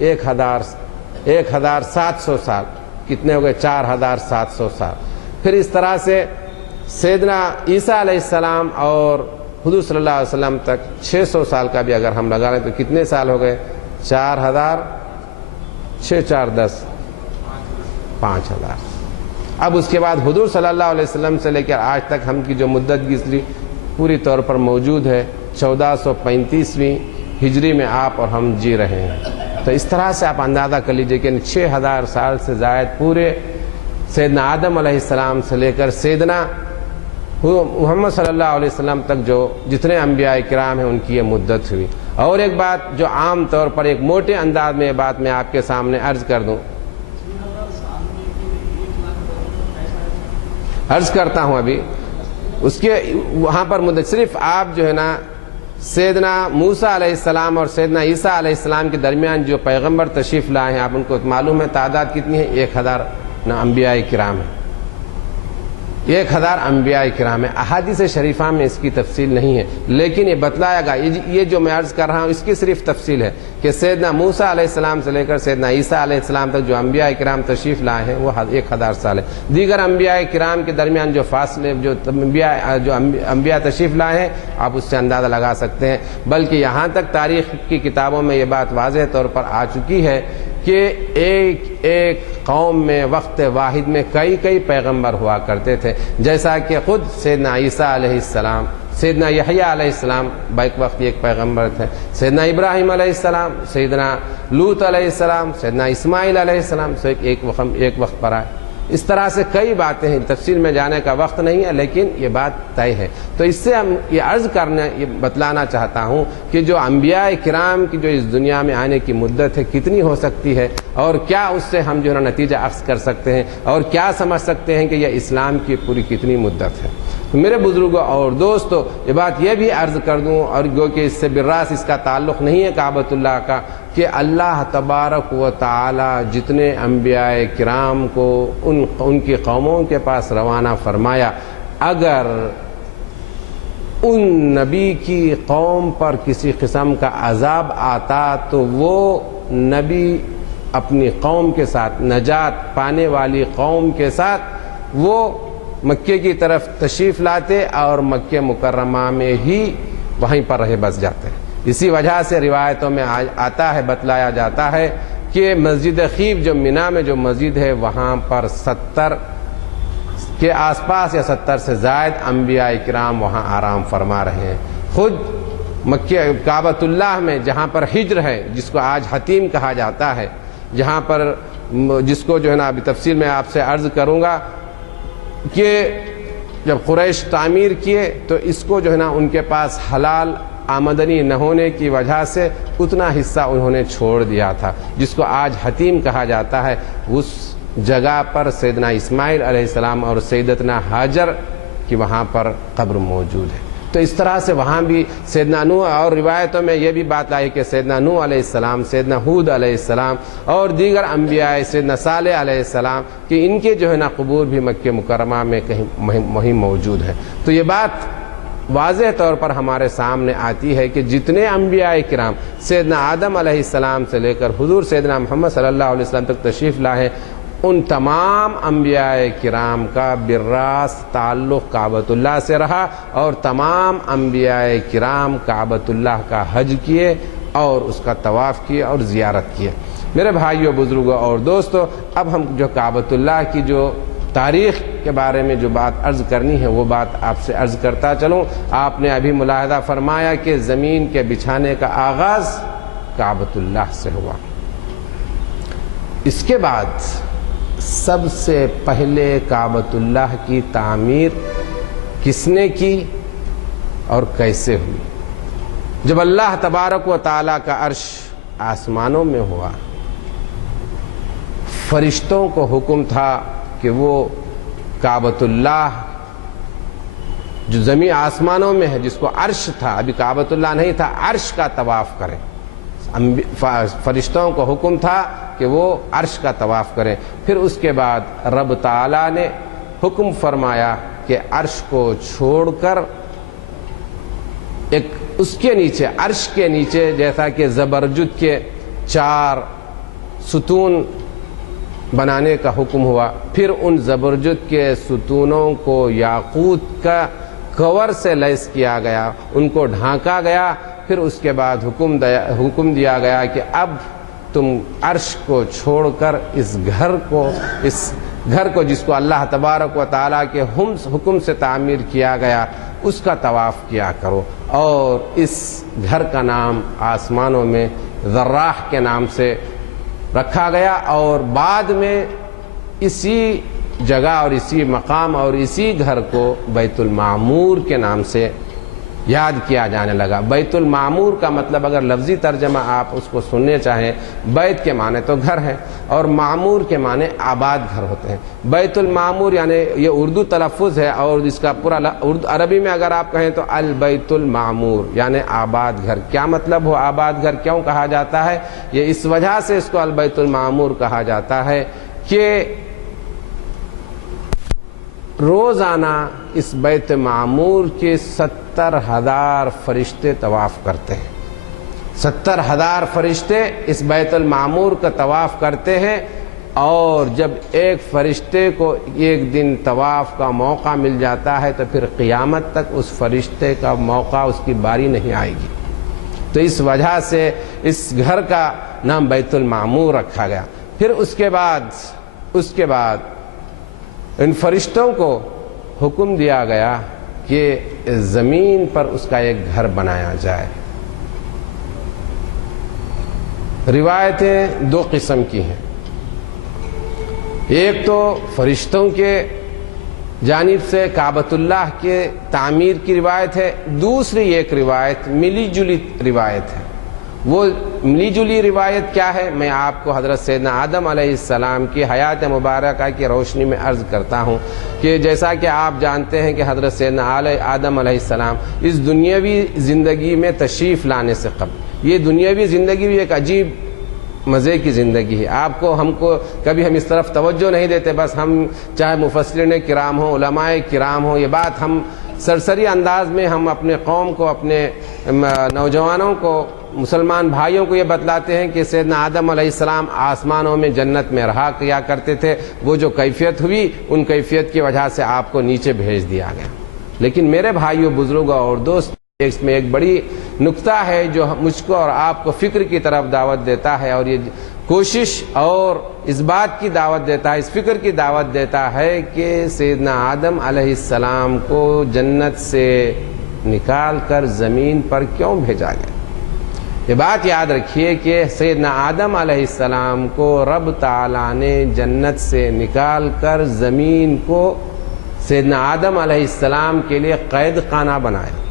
1700 سال، کتنے ہو گئے؟ 4700 سال، پھر اس طرح سے سیدنا عیسیٰ علیہ السلام اور حضور صلی اللہ علیہ وسلم تک 600 سال کا بھی اگر ہم لگا لیں تو کتنے سال ہو گئے؟ 4000 6 4 10 5000۔ اب اس کے بعد حضور صلی اللہ علیہ وسلم سے لے کر آج تک ہم کی جو مدت گزری پوری طور پر موجود ہے 1435ویں ہجری میں آپ اور ہم جی رہے ہیں۔ تو اس طرح سے آپ اندازہ کر لیجئے کہ 6000 سال سے زائد پورے سیدنا آدم علیہ السلام سے لے کر سیدنا محمد صلی اللہ علیہ وسلم تک جو جتنے انبیاء کرام ہیں ان کی یہ مدت ہوئی۔ اور ایک بات جو عام طور پر ایک موٹے انداز میں یہ بات میں آپ کے سامنے عرض کرتا ہوں ابھی اس کے وہاں پر مدت صرف آپ جو ہے نا سیدنا موسیٰ علیہ السلام اور سیدنا عیسیٰ علیہ السلام کے درمیان جو پیغمبر تشریف لائے ہیں، آپ ان کو معلوم ہے تعداد کتنی ہے؟ 1000 انبیاء کرام ہیں، 1000 انبیاء کرام ہیں۔ احادیث شریفہ میں اس کی تفصیل نہیں ہے، لیکن یہ بتلایا گا، یہ جو میں عرض کر رہا ہوں اس کی صرف تفصیل ہے کہ سیدنا موسیٰ علیہ السلام سے لے کر سیدنا عیسیٰ علیہ السلام تک جو انبیاء کرام تشریف لائے ہیں وہ 1000 سال ہے۔ دیگر انبیاء کرام کے درمیان جو فاصلے جو انبیاء تشریف لائے ہیں آپ اس سے اندازہ لگا سکتے ہیں، بلکہ یہاں تک تاریخ کی کتابوں میں یہ بات واضح طور پر آ چکی ہے کہ ایک ایک قوم میں وقت واحد میں کئی کئی پیغمبر ہوا کرتے تھے، جیسا کہ خود سیدنا عیسیٰ علیہ السلام، سیدنا یحییٰ علیہ السلام بیک وقت ایک پیغمبر تھے، سیدنا ابراہیم علیہ السلام، سیدنا لوط علیہ السلام، سیدنا اسماعیل علیہ السلام سے ایک وقت پر آئے۔ اس طرح سے کئی باتیں ہیں، تفصیل میں جانے کا وقت نہیں ہے، لیکن یہ بات طے ہے۔ تو اس سے ہم یہ عرض یہ بتلانا چاہتا ہوں کہ جو انبیاء کرام کی جو اس دنیا میں آنے کی مدت ہے کتنی ہو سکتی ہے، اور کیا اس سے ہم جو ہے نتیجہ اخذ کر سکتے ہیں، اور کیا سمجھ سکتے ہیں کہ یہ اسلام کی پوری کتنی مدت ہے۔ میرے بزرگوں اور دوستو، یہ بات یہ بھی عرض کر دوں، اور جو کہ اس سے براس اس کا تعلق نہیں ہے کعبۃ اللہ کا، کہ اللہ تبارک و تعالی جتنے انبیاء کرام کو ان کی قوموں کے پاس روانہ فرمایا، اگر ان نبی کی قوم پر کسی قسم کا عذاب آتا تو وہ نبی اپنی قوم کے ساتھ، نجات پانے والی قوم کے ساتھ، وہ مکے کی طرف تشریف لاتے اور مکہ مکرمہ میں ہی وہیں پر رہ بس جاتے ہیں۔ اسی وجہ سے روایتوں میں آتا ہے، بتلایا جاتا ہے کہ مسجد خیف جو مینا میں جو مسجد ہے، وہاں پر 70 کے آس پاس یا 70 سے زائد انبیاء کرام وہاں آرام فرما رہے ہیں۔ خود مکہ کعبۃ اللہ میں جہاں پر حجر ہے، جس کو آج حتیم کہا جاتا ہے، جہاں پر جس کو جو ہے نا ابھی تفصیل میں آپ سے عرض کروں گا کہ جب قریش تعمیر کیے تو اس کو جو ہے نا ان کے پاس حلال آمدنی نہ ہونے کی وجہ سے اتنا حصہ انہوں نے چھوڑ دیا تھا، جس کو آج حتیم کہا جاتا ہے۔ اس جگہ پر سیدنا اسماعیل علیہ السلام اور سیدتنا ہاجر کی وہاں پر قبر موجود ہے۔ تو اس طرح سے وہاں بھی سیدنا نوح، اور روایتوں میں یہ بھی بات آئی کہ سیدنا نوح علیہ السلام، سیدنا ہود علیہ السلام اور دیگر انبیاء، سیدنا صالح علیہ السلام، کہ ان کے جو ہے نا قبور بھی مکہ مکرمہ میں کہیں وہیں موجود ہے۔ تو یہ بات واضح طور پر ہمارے سامنے آتی ہے کہ جتنے انبیاء کرام سیدنا آدم علیہ السلام سے لے کر حضور سیدنا محمد صلی اللہ علیہ وسلم تک تشریف لائے، ان تمام انبیاء کرام کا براس تعلق کعبۃ اللہ سے رہا، اور تمام انبیاء کرام کعبۃ اللہ کا حج کیے اور اس کا طواف کیے اور زیارت کیے۔ میرے بھائیوں، بزرگوں اور دوستو، اب ہم جو کعبۃ اللہ کی جو تاریخ کے بارے میں جو بات عرض کرنی ہے وہ بات آپ سے عرض کرتا چلوں۔ آپ نے ابھی ملاحظہ فرمایا کہ زمین کے بچھانے کا آغاز کعبۃ اللہ سے ہوا۔ اس کے بعد سب سے پہلے کعبۃ اللہ کی تعمیر کس نے کی اور کیسے ہوئی؟ جب اللہ تبارک و تعالیٰ کا عرش آسمانوں میں ہوا، فرشتوں کو حکم تھا کہ وہ کعبۃ اللہ جو زمین آسمانوں میں ہے، جس کو عرش تھا، ابھی کعبۃ اللہ نہیں تھا، عرش کا طواف کریں۔ فرشتوں کو حکم تھا کہ وہ عرش کا طواف کریں۔ پھر اس کے بعد رب تعالیٰ نے حکم فرمایا کہ عرش کو چھوڑ کر ایک اس کے نیچے، عرش کے نیچے، جیسا کہ زبرجد کے 4 ستون بنانے کا حکم ہوا، پھر ان زبرجد کے ستونوں کو یاقوت کا کور سے لیس کیا گیا، ان کو ڈھانکا گیا۔ پھر اس کے بعد حکم دیا گیا کہ اب تم عرش کو چھوڑ کر اس گھر کو جس کو اللہ تبارک و تعالیٰ کے حکم سے تعمیر کیا گیا، اس کا طواف کیا کرو۔ اور اس گھر کا نام آسمانوں میں ذراح کے نام سے رکھا گیا، اور بعد میں اسی جگہ اور اسی مقام اور اسی گھر کو بیت المعمور کے نام سے یاد کیا جانے لگا۔ بیت المعمور کا مطلب اگر لفظی ترجمہ آپ اس کو سننے چاہیں، بیت کے معنی تو گھر ہے، اور معمور کے معنی آباد گھر ہوتے ہیں۔ بیت المعمور یعنی یہ اردو تلفظ ہے، اور اس کا پورا عربی میں اگر آپ کہیں تو البیت المعمور یعنی آباد گھر۔ کیا مطلب ہو آباد گھر کیوں کہا جاتا ہے؟ یہ اس وجہ سے اس کو البیت المعمور کہا جاتا ہے کہ روزانہ اس بیت معمور کے 70,000 فرشتے طواف کرتے ہیں۔ 70,000 فرشتے اس بیت المعمور کا طواف کرتے ہیں، اور جب ایک فرشتے کو ایک دن طواف کا موقع مل جاتا ہے تو پھر قیامت تک اس فرشتے کا موقع، اس کی باری نہیں آئے گی۔ تو اس وجہ سے اس گھر کا نام بیت المعمور رکھا گیا۔ پھر اس کے بعد ان فرشتوں کو حکم دیا گیا کہ زمین پر اس کا ایک گھر بنایا جائے۔ روایتیں دو قسم کی ہیں، ایک تو فرشتوں کے جانب سے کعبۃ اللہ کے تعمیر کی روایت ہے، دوسری ایک روایت ملی جلی روایت ہے۔ وہ ملی جلی روایت کیا ہے، میں آپ کو حضرت سیدنا آدم علیہ السلام کی حیات مبارکہ کی روشنی میں عرض کرتا ہوں کہ جیسا کہ آپ جانتے ہیں کہ حضرت سیدنا آدم علیہ السلام اس دنیاوی زندگی میں تشریف لانے سے قبل، یہ دنیاوی زندگی بھی ایک عجیب مزے کی زندگی ہے۔ ہم کو کبھی ہم اس طرف توجہ نہیں دیتے، بس ہم چاہے مفسرین کرام ہوں، علماء کرام ہوں، یہ بات ہم سرسری انداز میں ہم اپنے قوم کو، اپنے نوجوانوں کو، مسلمان بھائیوں کو یہ بتلاتے ہیں کہ سیدنا آدم علیہ السلام آسمانوں میں جنت میں رہا کیا کرتے تھے، وہ جو کیفیت ہوئی ان کیفیت کی وجہ سے آپ کو نیچے بھیج دیا گیا۔ لیکن میرے بھائیوں، بزرگوں اور دوست، اس میں ایک بڑی نکتہ ہے جو مجھ کو اور آپ کو فکر کی طرف دعوت دیتا ہے، اور یہ کوشش اور اس بات کی دعوت دیتا ہے، اس فکر کی دعوت دیتا ہے کہ سیدنا آدم علیہ السلام کو جنت سے نکال کر زمین پر کیوں بھیجا گیا۔ یہ بات یاد رکھیے کہ سیدنا آدم علیہ السلام کو رب تعالیٰ نے جنت سے نکال کر زمین کو سیدنا آدم علیہ السلام کے لیے قید خانہ بنایا۔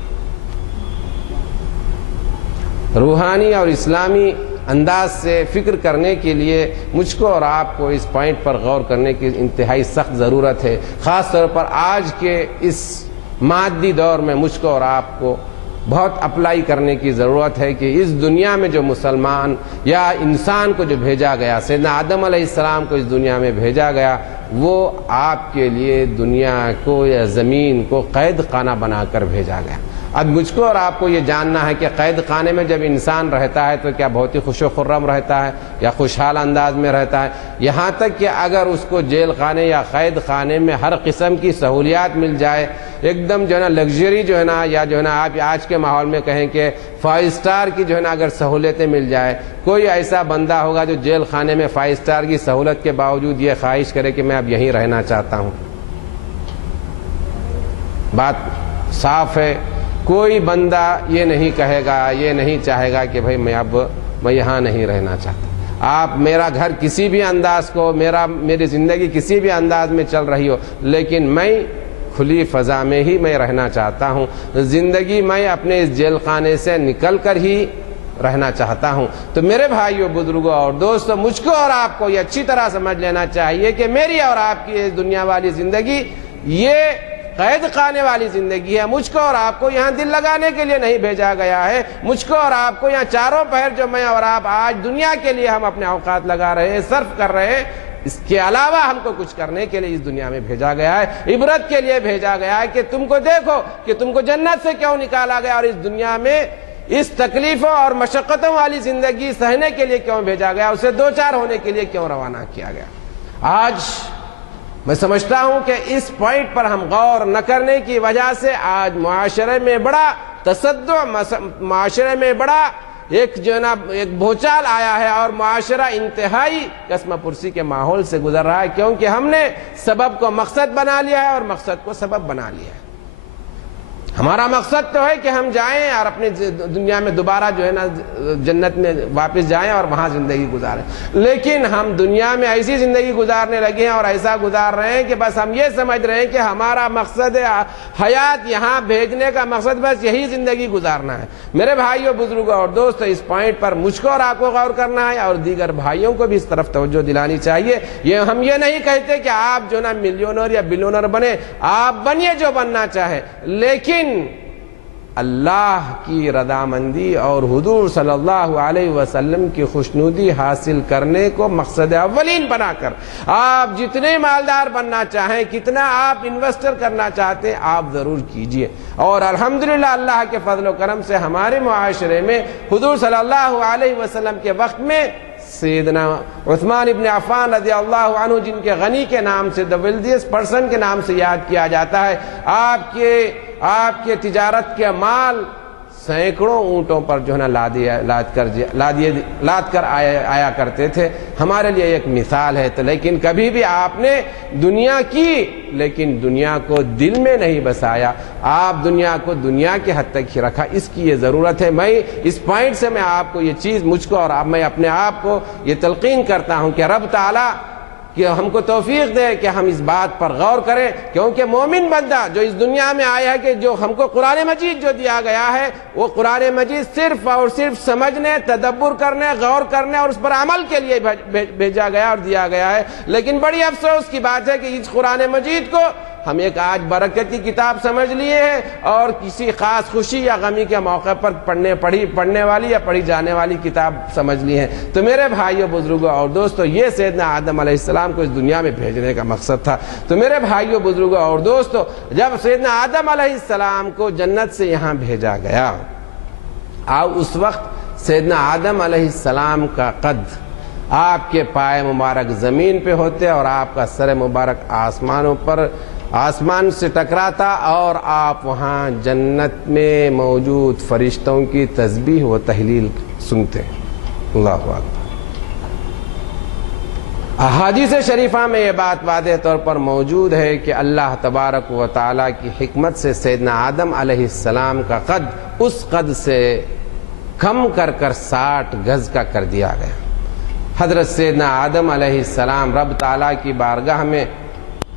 روحانی اور اسلامی انداز سے فکر کرنے کے لیے مجھ کو اور آپ کو اس پوائنٹ پر غور کرنے کی انتہائی سخت ضرورت ہے، خاص طور پر آج کے اس مادی دور میں مجھ کو اور آپ کو بہت اپلائی کرنے کی ضرورت ہے کہ اس دنیا میں جو مسلمان یا انسان کو جو بھیجا گیا، سیدنا آدم علیہ السلام کو اس دنیا میں بھیجا گیا، وہ آپ کے لیے دنیا کو یا زمین کو قید خانہ بنا کر بھیجا گیا۔ اب مجھ کو اور آپ کو یہ جاننا ہے کہ قید خانے میں جب انسان رہتا ہے تو کیا بہت ہی خوش و خرم رہتا ہے یا خوشحال انداز میں رہتا ہے؟ یہاں تک کہ اگر اس کو جیل خانے یا قید خانے میں ہر قسم کی سہولیات مل جائے، ایک دم جو ہے نا لگژری جو ہے نا، یا جو ہے نا آپ آج کے ماحول میں کہیں کہ 5 اسٹار کی جو ہے نا اگر سہولتیں مل جائے، کوئی ایسا بندہ ہوگا جو جیل خانے میں 5 اسٹار کی سہولت کے باوجود یہ خواہش کرے کہ میں اب یہیں رہنا چاہتا ہوں؟ بات صاف ہے، کوئی بندہ یہ نہیں کہے گا، یہ نہیں چاہے گا کہ بھائی میں یہاں نہیں رہنا چاہتا۔ آپ میرا گھر کسی بھی انداز کو، میری زندگی کسی بھی انداز میں چل رہی ہو، لیکن میں کھلی فضا میں ہی میں رہنا چاہتا ہوں۔ زندگی میں اپنے اس جیل خانے سے نکل کر ہی رہنا چاہتا ہوں۔ تو میرے بھائیوں، بزرگوں اور دوستوں، مجھ کو اور آپ کو یہ اچھی طرح سمجھ لینا چاہیے کہ میری اور آپ کی اس دنیا والی زندگی یہ قید خانے والی زندگی ہے۔ مجھ کو اور آپ کو یہاں دل لگانے کے لیے نہیں بھیجا گیا ہے۔ مجھ کو اور آپ کو یہاں چاروں پہر جو میں اور آپ آج دنیا کے لیے ہم اپنے اوقات لگا رہے ہیں، صرف کر رہے ہیں، اس کے علاوہ ہم کو کچھ کرنے کے لیے اس دنیا میں بھیجا گیا ہے، عبرت کے لیے بھیجا گیا ہے کہ تم کو دیکھو کہ تم کو جنت سے کیوں نکالا گیا اور اس دنیا میں اس تکلیفوں اور مشقتوں والی زندگی سہنے کے لیے کیوں بھیجا گیا، اسے دوچار ہونے کے لیے کیوں روانہ کیا گیا۔ آج میں سمجھتا ہوں کہ اس پوائنٹ پر ہم غور نہ کرنے کی وجہ سے آج معاشرے میں بڑا تصدع، معاشرے میں بڑا ایک جو ہے نا ایک بھوچال آیا ہے، اور معاشرہ انتہائی قسم پرسی کے ماحول سے گزر رہا ہے، کیونکہ ہم نے سبب کو مقصد بنا لیا ہے اور مقصد کو سبب بنا لیا ہے۔ ہمارا مقصد تو ہے کہ ہم جائیں اور اپنی دنیا میں دوبارہ جو ہے نا جنت میں واپس جائیں اور وہاں زندگی گزاریں، لیکن ہم دنیا میں ایسی زندگی گزارنے لگے ہیں اور ایسا گزار رہے ہیں کہ بس ہم یہ سمجھ رہے ہیں کہ ہمارا مقصد حیات یہاں بھیجنے کا مقصد بس یہی زندگی گزارنا ہے۔ میرے بھائیوں، بزرگوں اور دوستوں، اس پوائنٹ پر مجھ کو اور آپ کو غور کرنا ہے اور دیگر بھائیوں کو بھی اس طرف توجہ دلانی چاہیے۔ ہم یہ نہیں کہتے کہ آپ جو نا ملینر یا بلینر بنے، آپ بنیے جو بننا چاہے، لیکن اللہ کی رضامندی اور حضور صلی اللہ علیہ وسلم کی خوشنودی حاصل کرنے کو مقصد اولین بنا کر آپ جتنے مالدار بننا چاہیں، کتنا آپ انویسٹر کرنا چاہتے ہیں، آپ ضرور کیجئے۔ اور الحمدللہ اللہ کے فضل و کرم سے ہمارے معاشرے میں حضور صلی اللہ علیہ وسلم کے وقت میں سیدنا عثمان ابن عفان رضی اللہ عنہ، جن کے غنی کے نام سے the wealthiest person کے نام سے یاد کیا جاتا ہے، آپ کے تجارت کے مال سینکڑوں اونٹوں پر جو ہے نا لاد کر آیا کرتے تھے. ہمارے لیے ایک مثال ہے. تو لیکن کبھی بھی آپ نے دنیا کی لیکن دنیا کو دل میں نہیں بسایا. آپ دنیا کو دنیا کے حد تک ہی رکھا. اس کی یہ ضرورت ہے. میں اس پوائنٹ سے میں آپ کو یہ چیز مجھ کو اور میں اپنے آپ کو یہ تلقین کرتا ہوں کہ رب تعالیٰ کہ ہم کو توفیق دے کہ ہم اس بات پر غور کریں. کیونکہ مومن بندہ جو اس دنیا میں آیا ہے کہ جو ہم کو قرآن مجید جو دیا گیا ہے وہ قرآن مجید صرف اور صرف سمجھنے, تدبر کرنے, غور کرنے اور اس پر عمل کے لیے بھیجا گیا اور دیا گیا ہے. لیکن بڑی افسوس کی بات ہے کہ اس قرآن مجید کو ہم ایک آج برکت کی کتاب سمجھ لیے ہیں اور کسی خاص خوشی یا غمی کے موقع پر پڑھنے والی یا پڑھی جانے والی کتاب سمجھ لی ہیں. تو میرے بھائیوں, بزرگوں اور دوستوں, یہ سیدنا آدم علیہ السلام کو اس دنیا میں بھیجنے کا مقصد تھا. تو میرے بھائیوں, بزرگوں اور دوستوں, جب سیدنا آدم علیہ السلام کو جنت سے یہاں بھیجا گیا, اس وقت سیدنا آدم علیہ السلام کا قد آپ کے پائے مبارک زمین پہ ہوتے اور آپ کا سر مبارک آسمان سے ٹکراتا اور آپ وہاں جنت میں موجود فرشتوں کی تسبیح و تہلیل سنتے. اللہ اکبر. احادیث شریفہ میں یہ بات واضح طور پر موجود ہے کہ اللہ تبارک و تعالیٰ کی حکمت سے سیدنا آدم علیہ السلام کا قد اس قد سے کم کر 60 گز کا کر دیا گیا. حضرت سیدنا آدم علیہ السلام رب تعالیٰ کی بارگاہ میں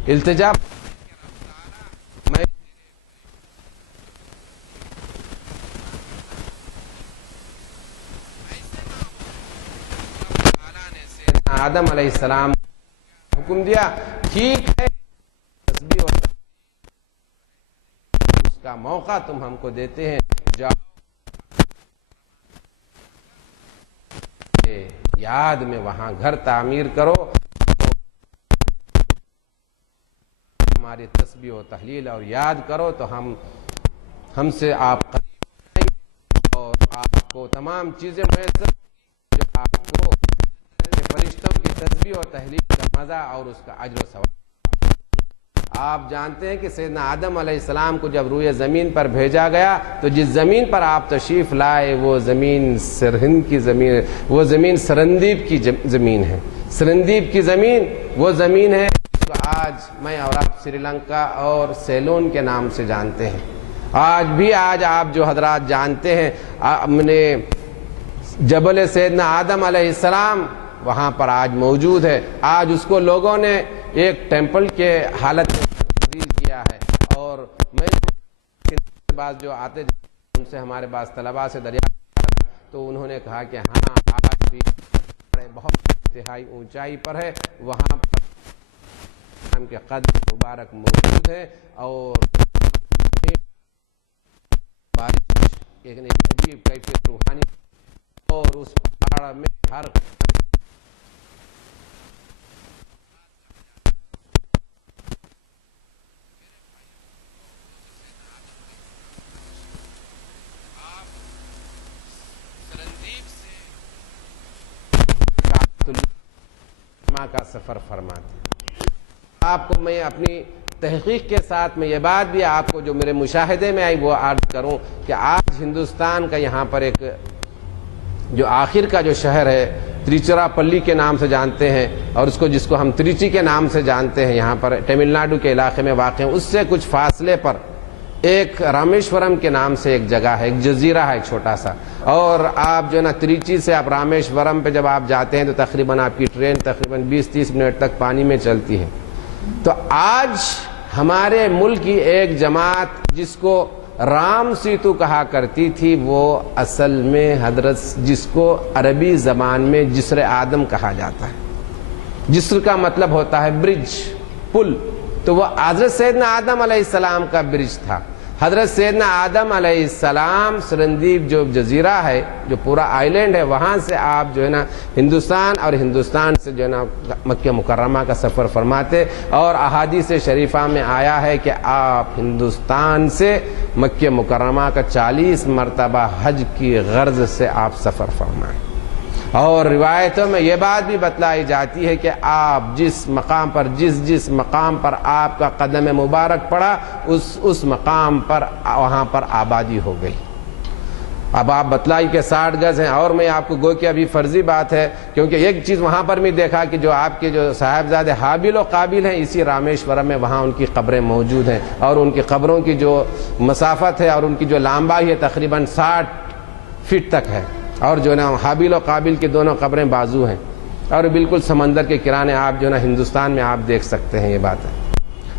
التجا آدم علیہ السلام حکم دیا, ٹھیک ہے تسبیح و اس کا موقع تم ہم کو دیتے ہیں, جاؤ یاد میں وہاں گھر تعمیر کرو, ہماری تسبیح و تحلیل اور یاد کرو تو ہم سے آپ قریب ہیں اور آپ کو تمام چیزیں میسر جو آپ کو فرشتوں کی تسبیح و تحلیل کا مزہ اور اس کا اجر و ثواب. آپ جانتے ہیں کہ سیدنا آدم علیہ السلام کو جب روئے زمین پر بھیجا گیا تو جس زمین پر آپ تشریف لائے وہ زمین سرہند کی زمین, وہ زمین سرندیپ کی زمین ہے. سرندیپ کی زمین وہ زمین ہے جو آج میں اور آپ سری لنکا اور سیلون کے نام سے جانتے ہیں. آج آپ جو حضرات جانتے ہیں نے جبل سیدنا آدم علیہ السلام وہاں پر آج موجود ہے. آج اس کو لوگوں نے ایک ٹیمپل کے حالت میں تبدیل کیا ہے. اور میں بعض جو آتے ان سے ہمارے پاس طلباء سے دریافت تو انہوں نے کہا کہ ہاں آج بھی بہت انتہائی اونچائی پر ہے, وہاں پر کے قدر مبارک موجود ہے اور بارش ایک عجیب کیفیت روحانی اور اس پہاڑ میں ہر کا سفر فرماتے. آپ کو میں اپنی تحقیق کے ساتھ میں یہ بات بھی آپ کو جو میرے مشاہدے میں آئی وہ عرض کروں کہ آج ہندوستان کا یہاں پر ایک جو آخر کا جو شہر ہے تریچراپلی کے نام سے جانتے ہیں اور جس کو ہم تریچی کے نام سے جانتے ہیں, یہاں پر تمل ناڈو کے علاقے میں واقع ہے. اس سے کچھ فاصلے پر ایک رامیشورم کے نام سے ایک جگہ ہے, ایک جزیرہ ہے چھوٹا سا. اور آپ جو ہے نا تریچی سے آپ رامیشورم پہ جب آپ جاتے ہیں تو تقریباً آپ کی ٹرین تقریباً 20-30 منٹ تک پانی میں چلتی ہے. تو آج ہمارے ملک کی ایک جماعت جس کو رام سیتو کہا کرتی تھی وہ اصل میں حضرت جس کو عربی زبان میں جسر آدم کہا جاتا ہے. جسر کا مطلب ہوتا ہے برج, پل. تو وہ حضرت سیدنا آدم علیہ السلام کا برج تھا. حضرت سیدنا آدم علیہ السلام سرندیپ جو جزیرہ ہے جو پورا آئی لینڈ ہے وہاں سے آپ جو ہے نا ہندوستان اور ہندوستان سے جو ہے نا مکہ مکرمہ کا سفر فرماتے. اور احادیث شریفہ میں آیا ہے کہ آپ ہندوستان سے مکہ مکرمہ کا 40 مرتبہ حج کی غرض سے آپ سفر فرمائیں. اور روایتوں میں یہ بات بھی بتلائی جاتی ہے کہ آپ جس مقام پر جس مقام پر آپ کا قدم مبارک پڑا اس مقام پر وہاں پر آبادی ہو گئی. اب آپ بتلائی کہ 60 گز ہیں، اور میں آپ کو گو کہ ابھی فرضی بات ہے، کیونکہ ایک چیز وہاں پر بھی دیکھا کہ جو آپ کے جو صاحبزادے حابیل و قابل ہیں اسی رامیشورم میں وہاں ان کی قبریں موجود ہیں، اور ان کی قبروں کی جو مسافت ہے اور ان کی جو لمبائی ہے تقریباً 60 فٹ تک ہے، اور جو نا حابیل و قابل کی دونوں قبریں بازو ہیں، اور بالکل سمندر کے کنارے آپ جو نا ہندوستان میں آپ دیکھ سکتے ہیں یہ بات ہے۔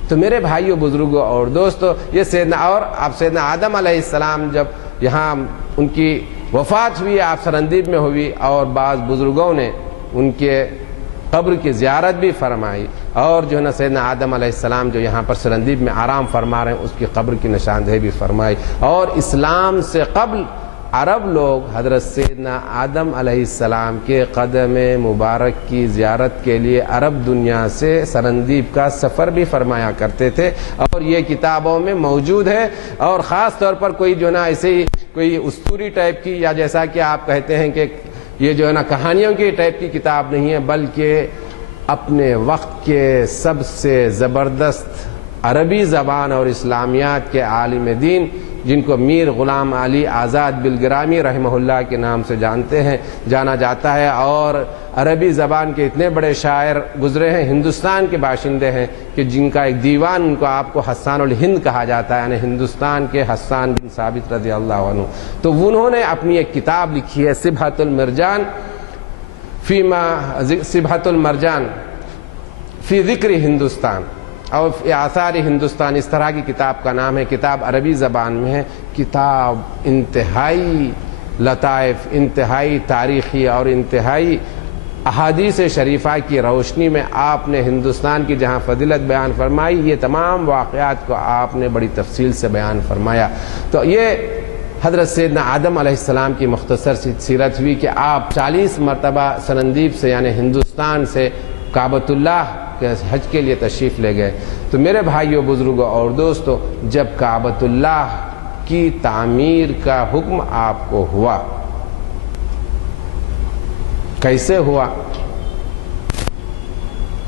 تو میرے بھائیوں، بزرگوں اور دوستوں، یہ سیدنا اور آپ سیدنا آدم علیہ السلام جب یہاں ان کی وفات ہوئی، آپ سرندیب میں ہوئی، اور بعض بزرگوں نے ان کے قبر کی زیارت بھی فرمائی، اور جو ہے نا سیدنا آدم علیہ السلام جو یہاں پر سرندیب میں آرام فرما رہے ہیں اس کی قبر کی نشاندہی بھی فرمائی۔ اور اسلام سے قبل عرب لوگ حضرت سیدنا آدم علیہ السلام کے قدم مبارک کی زیارت کے لیے عرب دنیا سے سرندیب کا سفر بھی فرمایا کرتے تھے، اور یہ کتابوں میں موجود ہے۔ اور خاص طور پر کوئی جو نا ایسے ہی کوئی اسطوری ٹائپ کی، یا جیسا کہ آپ کہتے ہیں کہ یہ جو ہے نا کہانیوں کی ٹائپ کی کتاب نہیں ہے، بلکہ اپنے وقت کے سب سے زبردست عربی زبان اور اسلامیات کے عالم دین، جن کو میر غلام علی آزاد بلگرامی رحمہ اللہ کے نام سے جانا جاتا ہے، اور عربی زبان کے اتنے بڑے شاعر گزرے ہیں، ہندوستان کے باشندے ہیں، کہ جن کا ایک دیوان ان کو آپ کو حسان الہند کہا جاتا ہے، یعنی ہندوستان کے حسان بن ثابت رضی اللہ عنہ۔ تو انہوں نے اپنی ایک کتاب لکھی ہے سبحۃ المرجان فی ذکر ہندوستان اور آثار ہندوستان، اس طرح کی کتاب کا نام ہے۔ کتاب عربی زبان میں ہے، کتاب انتہائی لطائف، انتہائی تاریخی اور انتہائی احادیث شریفہ کی روشنی میں آپ نے ہندوستان کی جہاں فضیلت بیان فرمائی، یہ تمام واقعات کو آپ نے بڑی تفصیل سے بیان فرمایا۔ تو یہ حضرت سیدنا آدم علیہ السلام کی مختصر سی سیرت ہوئی کہ آپ 40 مرتبہ سرندیب سے یعنی ہندوستان سے کعبۃ اللہ کے حج کے لیے تشریف لے گئے۔ تو میرے بھائیوں، بزرگوں اور دوستوں، جب کعبۃ اللہ کی تعمیر کا حکم آپ کو ہوا، کیسے ہوا؟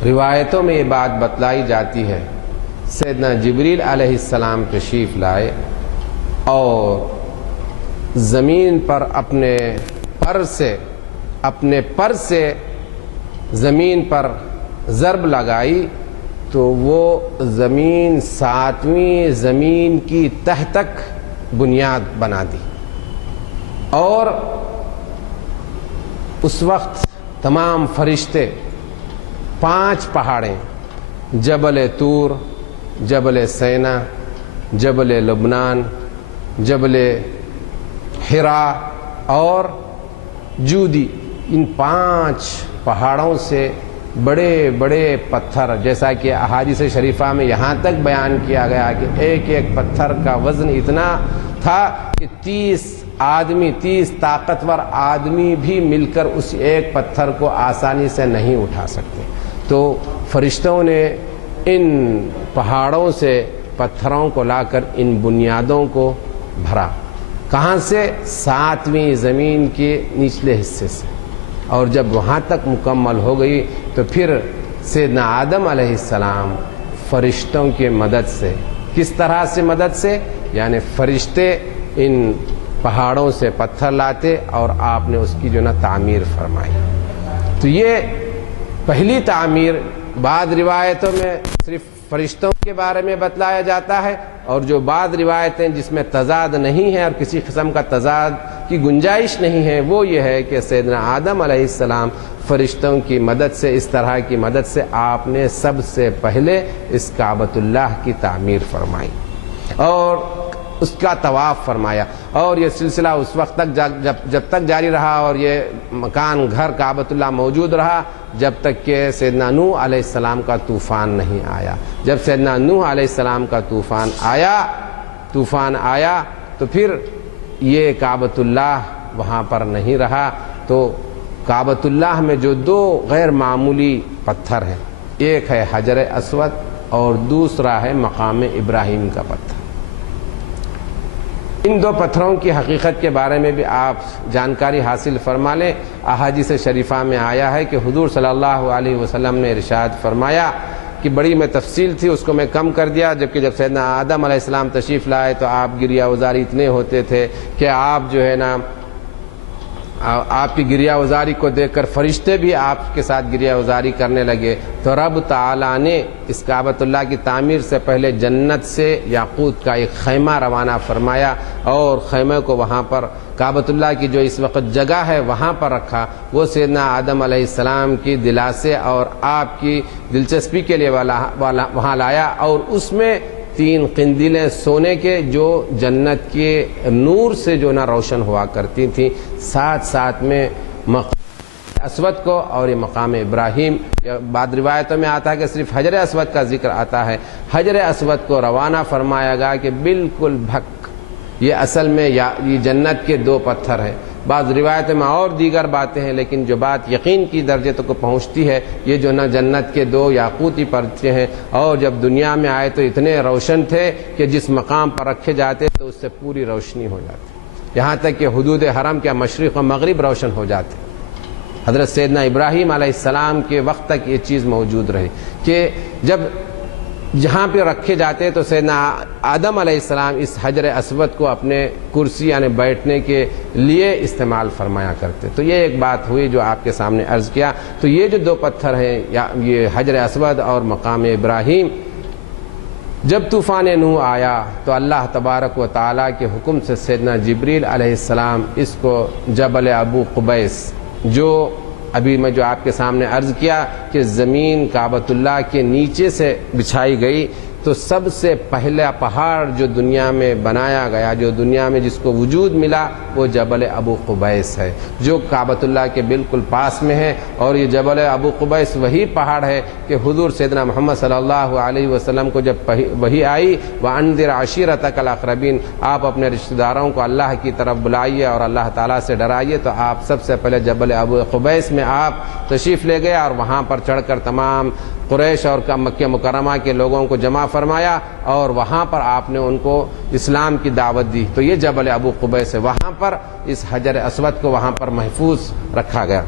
روایتوں میں یہ بات بتلائی جاتی ہے، سیدنا جبریل علیہ السلام تشریف لائے اور زمین پر اپنے پر سے زمین پر ضرب لگائی، تو وہ زمین 7ویں زمین کی تہ تک بنیاد بنا دی، اور اس وقت تمام فرشتے 5 پہاڑیں، جبل طور، جبل سینا، جبل لبنان، جبل حرا اور جودی، ان 5 پہاڑوں سے بڑے بڑے پتھر، جیسا کہ احادیث شریفہ میں یہاں تک بیان کیا گیا کہ ایک ایک پتھر کا وزن اتنا تھا کہ 30 طاقتور آدمی بھی مل کر اس ایک پتھر کو آسانی سے نہیں اٹھا سکتے۔ تو فرشتوں نے ان پہاڑوں سے پتھروں کو لا کر ان بنیادوں کو بھرا، کہاں سے؟ 7ویں زمین کے نچلے حصے سے، اور جب وہاں تک مکمل ہو گئی تو پھر سیدنا آدم علیہ السلام فرشتوں کی مدد سے، کس طرح سے مدد سے؟ یعنی فرشتے ان پہاڑوں سے پتھر لاتے اور آپ نے اس کی جو نا تعمیر فرمائی۔ تو یہ پہلی تعمیر، بعض روایتوں میں صرف فرشتوں کے بارے میں بتلایا جاتا ہے، اور جو بعض روایتیں جس میں تضاد نہیں ہے اور کسی قسم کا تضاد کی گنجائش نہیں ہے، وہ یہ ہے کہ سیدنا آدم علیہ السلام فرشتوں کی مدد سے، اس طرح کی مدد سے آپ نے سب سے پہلے اس کعبۃ اللہ کی تعمیر فرمائی اور اس کا طواف فرمایا، اور یہ سلسلہ اس وقت تک جب تک جاری رہا، اور یہ مکان گھر کعبۃ اللہ موجود رہا جب تک کہ سیدنا نوح علیہ السلام کا طوفان نہیں آیا۔ جب سیدنا نوح علیہ السلام کا طوفان آیا تو پھر یہ کعبۃ اللہ وہاں پر نہیں رہا۔ تو کعبۃ اللہ میں جو 2 غیر معمولی پتھر ہیں، ایک ہے حجر اسود اور دوسرا ہے مقام ابراہیم کا پتھر۔ ان 2 پتھروں کی حقیقت کے بارے میں بھی آپ جانکاری حاصل فرما لیں۔ احادیث شریفہ میں آیا ہے کہ حضور صلی اللہ علیہ وسلم نے ارشاد فرمایا کہ بڑی میں تفصیل تھی اس کو میں کم کر دیا، جبکہ جب سیدنا آدم علیہ السلام تشریف لائے تو آپ گریہ وزاری اتنے ہوتے تھے کہ آپ جو ہے نا آپ کی گریہ وزاری کو دیکھ کر فرشتے بھی آپ کے ساتھ گریہ وزاری کرنے لگے۔ تو رب تعالیٰ نے اس کعبۃ اللہ کی تعمیر سے پہلے جنت سے یاقوت کا ایک خیمہ روانہ فرمایا اور خیمے کو وہاں پر کعبۃ اللہ کی جو اس وقت جگہ ہے وہاں پر رکھا۔ وہ سیدنا آدم علیہ السلام کی دلاسے اور آپ کی دلچسپی کے لیے وہاں لایا، اور اس میں 3 قندیلیں سونے کے جو جنت کے نور سے جو نہ روشن ہوا کرتی تھیں، ساتھ میں مقام اسود کو اور یہ مقام ابراہیم، بعد روایتوں میں آتا ہے کہ صرف حجر اسود کا ذکر آتا ہے، حجر اسود کو روانہ فرمایا گیا کہ بالکل بھک، یہ اصل میں یہ جنت کے 2 پتھر ہیں۔ بعض روایتوں میں اور دیگر باتیں ہیں، لیکن جو بات یقین کی درجے تک کو پہنچتی ہے یہ جو نہ جنت کے 2 یاقوتی پرچے ہیں، اور جب دنیا میں آئے تو اتنے روشن تھے کہ جس مقام پر رکھے جاتے تو اس سے پوری روشنی ہو جاتی، یہاں تک کہ حدود حرم کے مشرق و مغرب روشن ہو جاتے۔ حضرت سیدنا ابراہیم علیہ السلام کے وقت تک یہ چیز موجود رہی کہ جب جہاں پہ رکھے جاتے تو سیدنا آدم علیہ السلام اس حجر اسود کو اپنے کرسی یعنی بیٹھنے کے لیے استعمال فرمایا کرتے۔ تو یہ ایک بات ہوئی جو آپ کے سامنے عرض کیا۔ تو یہ جو 2 پتھر ہیں، یہ حجر اسود اور مقام ابراہیم، جب طوفان نوح آیا تو اللہ تبارک و تعالیٰ کے حکم سے سیدنا جبریل علیہ السلام اس کو جبل ابو قبیس، جو ابھی میں جو آپ کے سامنے عرض کیا کہ زمین کعبۃ اللہ کے نیچے سے بچھائی گئی، تو سب سے پہلا پہاڑ جو دنیا میں بنایا گیا، جو دنیا میں جس کو وجود ملا، وہ جبل ابو قبیس ہے جو کعبۃ اللہ کے بالکل پاس میں ہے۔ اور یہ جبل ابو قبیس وہی پہاڑ ہے کہ حضور سیدنا محمد صلی اللہ علیہ وسلم کو جب وحی آئی وَأَنذِرْ عَشِيرَتَكَ الْأَقْرَبِينَ، آپ اپنے رشتہ داروں کو اللہ کی طرف بلائیے اور اللہ تعالیٰ سے ڈرائیے، تو آپ سب سے پہلے جبل ابو قبیس میں آپ تشریف لے گئے اور وہاں پر چڑھ کر تمام قریش اور مکہ مکرمہ کے لوگوں کو جمع فرمایا اور وہاں پر آپ نے ان کو اسلام کی دعوت دی۔ تو یہ جبل ابو قبیس ہے، وہاں پر اس حجر اسود کو وہاں پر محفوظ رکھا گیا۔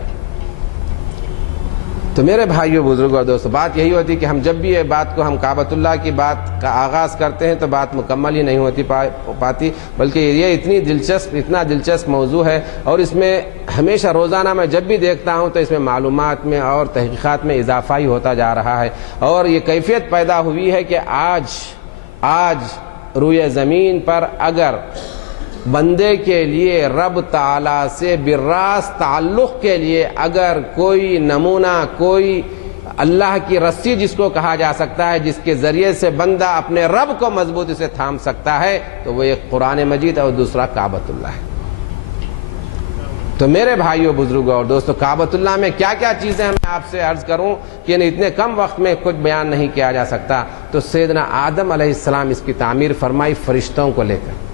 تو میرے بھائیوں، بزرگوں اور دوستوں، بات یہی ہوتی کہ ہم جب بھی یہ بات کو ہم کعبۃ اللہ کی بات کا آغاز کرتے ہیں تو بات مکمل ہی نہیں ہوتی پاتی، بلکہ یہ اتنا دلچسپ موضوع ہے، اور اس میں ہمیشہ روزانہ میں جب بھی دیکھتا ہوں تو اس میں معلومات میں اور تحقیقات میں اضافہ ہی ہوتا جا رہا ہے، اور یہ کیفیت پیدا ہوئی ہے کہ آج روئے زمین پر اگر بندے کے لیے رب تعالیٰ سے براست تعلق کے لیے اگر کوئی نمونہ، کوئی اللہ کی رسی جس کو کہا جا سکتا ہے، جس کے ذریعے سے بندہ اپنے رب کو مضبوطی سے تھام سکتا ہے، تو وہ ایک قرآن مجید اور دوسرا کعبۃ اللہ ہے۔ تو میرے بھائیوں، بزرگوں اور دوستوں، کعبۃ اللہ میں کیا کیا چیزیں میں آپ سے عرض کروں کہ اتنے کم وقت میں کچھ بیان نہیں کیا جا سکتا۔ تو سیدنا آدم علیہ السلام اس کی تعمیر فرمائی فرشتوں کو لے کر،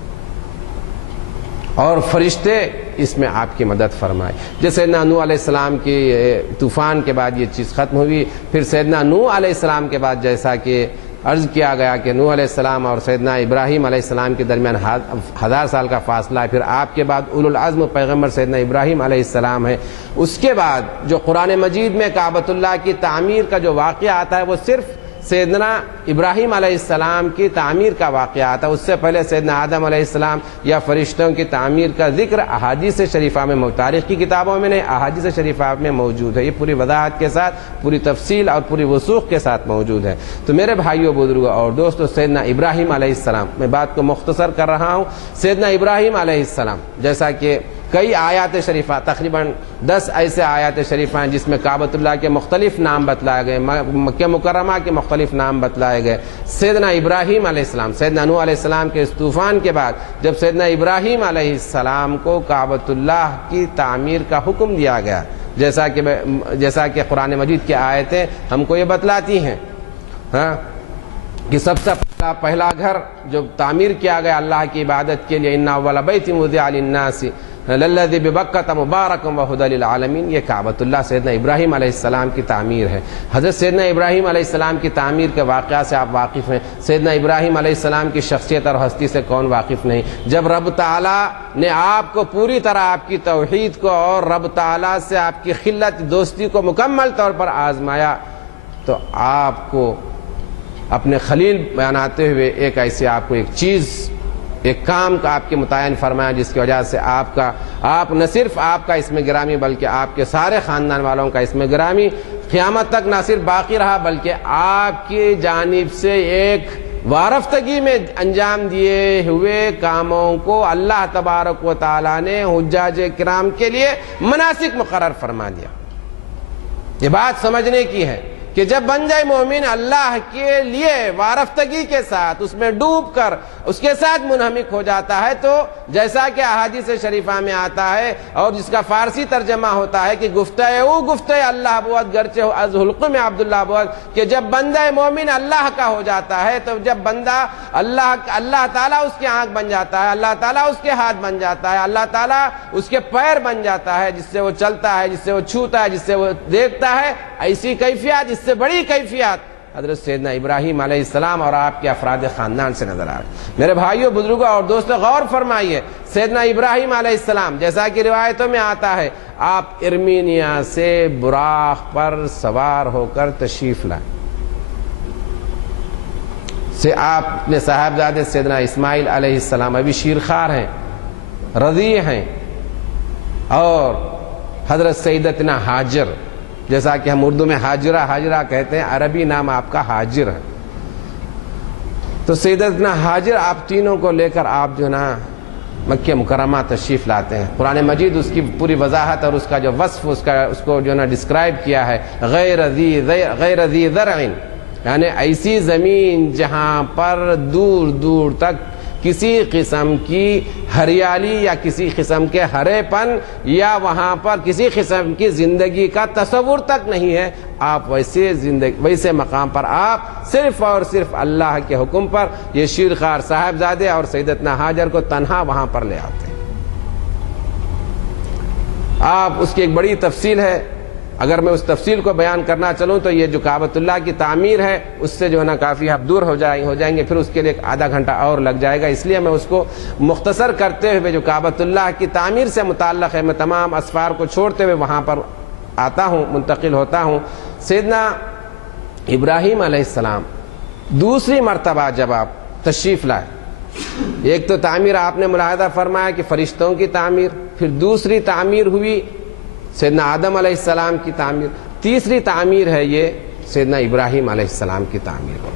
اور فرشتے اس میں آپ کی مدد فرمائے۔ جیسے سیدنا نوح علیہ السلام کی طوفان کے بعد یہ چیز ختم ہوئی، پھر سیدنا نوح علیہ السلام کے بعد جیسا کہ عرض کیا گیا کہ نوح علیہ السلام اور سیدنا ابراہیم علیہ السلام کے درمیان 1000 سال کا فاصلہ ہے، پھر آپ کے بعد اولو العزم پیغمبر سیدنا ابراہیم علیہ السلام ہے۔ اس کے بعد جو قرآن مجید میں کعبۃ اللہ کی تعمیر کا جو واقعہ آتا ہے وہ صرف سیدنا ابراہیم علیہ السلام کی تعمیر کا واقعہ آتا ہے، اس سے پہلے سیدنا آدم علیہ السلام یا فرشتوں کی تعمیر کا ذکر احادیث شریفہ میں، تاریخ کی کتابوں میں نہیں، احادیث شریفہ میں موجود ہے، یہ پوری وضاحت کے ساتھ، پوری تفصیل اور پوری وثوق کے ساتھ موجود ہے۔ تو میرے بھائیوں، بزرگوں اور دوستوں، سیدنا ابراہیم علیہ السلام، میں بات کو مختصر کر رہا ہوں، سیدنا ابراہیم علیہ السلام جیسا کہ کئی آیات شریفہ، تقریباً 10 ایسے آیات شریفہ ہیں جس میں کعبۃ اللہ کے مختلف نام بتلائے گئے، مکہ مکرمہ کے مختلف نام بتلائے گئے۔ سیدنا ابراہیم علیہ السلام، سیدنا نوح علیہ السلام کے اس طوفان کے بعد جب سیدنا ابراہیم علیہ السلام کو کعبۃ اللہ کی تعمیر کا حکم دیا گیا، جیسا کہ قرآن مجید کی آیتیں ہم کو یہ بتلاتی ہیں کہ سب سے پہلا گھر جو تعمیر کیا گیا اللہ کی عبادت کے لیے، ان اول بیت وضع للناس للذی ببکۃ مبارکا وہدی للعالمین، یہ کعبۃ اللہ سیدنا ابراہیم علیہ السلام کی تعمیر ہے۔ حضرت سیدنا ابراہیم علیہ السلام کی تعمیر کے واقعہ سے آپ واقف ہیں، سیدنا ابراہیم علیہ السلام کی شخصیت اور ہستی سے کون واقف نہیں۔ جب رب تعالیٰ نے آپ کو پوری طرح آپ کی توحید کو اور رب تعالیٰ سے آپ کی خلت دوستی کو مکمل طور پر آزمایا، تو آپ کو اپنے خلیل بناتے ہوئے ایک ایسے آپ کو ایک چیز، ایک کام کا آپ کے متعین فرمایا جس کی وجہ سے آپ نہ صرف آپ کا اسم گرامی بلکہ آپ کے سارے خاندان والوں کا اسم گرامی قیامت تک نہ صرف باقی رہا بلکہ آپ کی جانب سے ایک وارفتگی میں انجام دیے ہوئے کاموں کو اللہ تبارک و تعالیٰ نے حجاج کرام کے لیے مناسک مقرر فرما دیا۔ یہ بات سمجھنے کی ہے کہ جب بندہ مومن اللہ کے لیے وارفتگی کے ساتھ اس میں ڈوب کر اس کے ساتھ منہمک ہو جاتا ہے تو جیسا کہ احادیث شریفہ میں آتا ہے اور جس کا فارسی ترجمہ ہوتا ہے کہ گفتہ اللہ بود گرچہ از حلقم عبداللہ بود، کہ جب بندہ مومن اللہ کا ہو جاتا ہے تو جب بندہ اللہ تعالیٰ اس کے آنکھ بن جاتا ہے، اللہ تعالیٰ اس کے ہاتھ بن جاتا ہے، اللہ تعالیٰ اس کے پیر بن جاتا ہے، جس سے وہ چلتا ہے، جس سے وہ چھوتا ہے، جس سے وہ دیکھتا ہے، ایسی کیفیت، اس سے بڑی کیفیت حضرت سیدنا ابراہیم علیہ السلام اور آپ کے افراد خاندان سے نظر آ رہے ہیں۔ میرے بھائیوں، بزرگوں اور دوستوں، غور فرمائیے، سیدنا ابراہیم علیہ السلام جیسا کہ روایتوں میں آتا ہے، آپ ارمینیا سے براق پر سوار ہو کر تشریف لائے، سے آپ نے صاحبزادے سیدنا اسماعیل علیہ السلام ابھی شیرخوار ہیں، رضیع ہیں، اور حضرت سیدتنا ہاجر، جیسا کہ ہم اردو میں حاجرہ کہتے ہیں، عربی نام آپ کا حاجر ہے، تو سیدتنا ہاجر آپ تینوں کو لے کر آپ جو نا مکہ مکرمہ تشریف لاتے ہیں۔ قرآن مجید اس کی پوری وضاحت اور اس کا جو وصف اس کو جو نا ڈسکرائب کیا ہے، غیر ذی زرع، یعنی ایسی زمین جہاں پر دور دور تک کسی قسم کی ہریالی یا کسی قسم کے ہرے پن یا وہاں پر کسی قسم کی زندگی کا تصور تک نہیں ہے، آپ ویسے مقام پر آپ صرف اور صرف اللہ کے حکم پر یہ شیرخوار صاحبزادے اور سیدتنا ہاجر کو تنہا وہاں پر لے آتے ہیں۔ آپ اس کی ایک بڑی تفصیل ہے، اگر میں اس تفصیل کو بیان کرنا چلوں تو یہ جو کعبۃ اللہ کی تعمیر ہے اس سے جو ہے نا کافی ہم دور ہو جائیں گے، پھر اس کے لیے آدھا گھنٹہ اور لگ جائے گا، اس لیے میں اس کو مختصر کرتے ہوئے جو کعبۃ اللہ کی تعمیر سے متعلق ہے میں تمام اسفار کو چھوڑتے ہوئے وہاں پر آتا ہوں، منتقل ہوتا ہوں۔ سیدنا ابراہیم علیہ السلام دوسری مرتبہ جب آپ تشریف لائے، ایک تو تعمیر آپ نے ملاحظہ فرمایا کہ فرشتوں کی تعمیر، پھر دوسری تعمیر ہوئی سیدنا آدم علیہ السلام کی تعمیر، تیسری تعمیر ہے یہ سیدنا ابراہیم علیہ السلام کی تعمیر ہو۔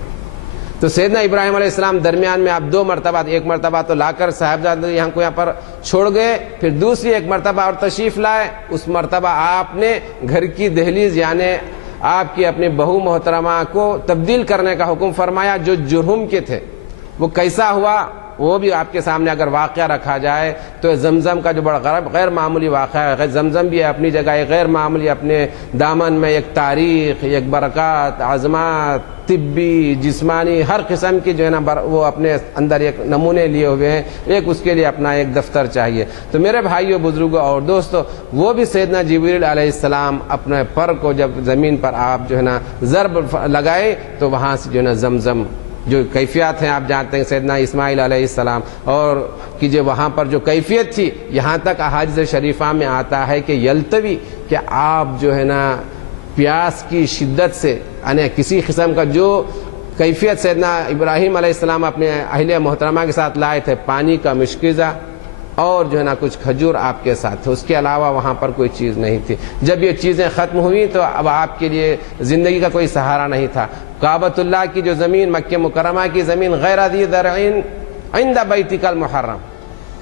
تو سیدنا ابراہیم علیہ السلام درمیان میں آپ دو مرتبہ، ایک مرتبہ تو لا کر صاحبزادے یہاں پر چھوڑ گئے، پھر دوسری ایک مرتبہ اور تشریف لائے، اس مرتبہ آپ نے گھر کی دہلیز یعنی آپ کی اپنی بہو محترمہ کو تبدیل کرنے کا حکم فرمایا، جو جرہم کے تھے۔ وہ کیسا ہوا وہ بھی آپ کے سامنے اگر واقعہ رکھا جائے تو زمزم کا جو بڑا غیر معمولی واقعہ ہے، زمزم بھی اپنی جگہ ایک غیر معمولی، اپنے دامن میں ایک تاریخ، ایک برکات، عظمات، طبی، جسمانی، ہر قسم کی جو ہے نا وہ اپنے اندر ایک نمونے لیے ہوئے ہیں، ایک اس کے لیے اپنا ایک دفتر چاہیے۔ تو میرے بھائیوں، بزرگوں اور دوستوں، وہ بھی سیدنا جبریل علیہ السلام اپنے پر کو جب زمین پر آپ جو ہے نا ضرب لگائے تو وہاں سے جو ہے نا زمزم جو کیفیت ہیں آپ جانتے ہیں، سیدنا اسماعیل علیہ السلام اور کہ جو وہاں پر جو کیفیت تھی، یہاں تک احادیث شریفہ میں آتا ہے کہ یلتوی، کہ آپ جو ہے نا پیاس کی شدت سے یعنی کسی قسم کا جو کیفیت سیدنا ابراہیم علیہ السلام اپنے اہلیہ محترمہ کے ساتھ لائے تھے، پانی کا مشکزہ اور جو ہے نا کچھ کھجور آپ کے ساتھ تھے، اس کے علاوہ وہاں پر کوئی چیز نہیں تھی۔ جب یہ چیزیں ختم ہوئی تو اب آپ کے لیے زندگی کا کوئی سہارا نہیں تھا۔ کعبۃ اللہ کی جو زمین، مکہ مکرمہ کی زمین، غیر ذی زرع عند بیتک المحرم،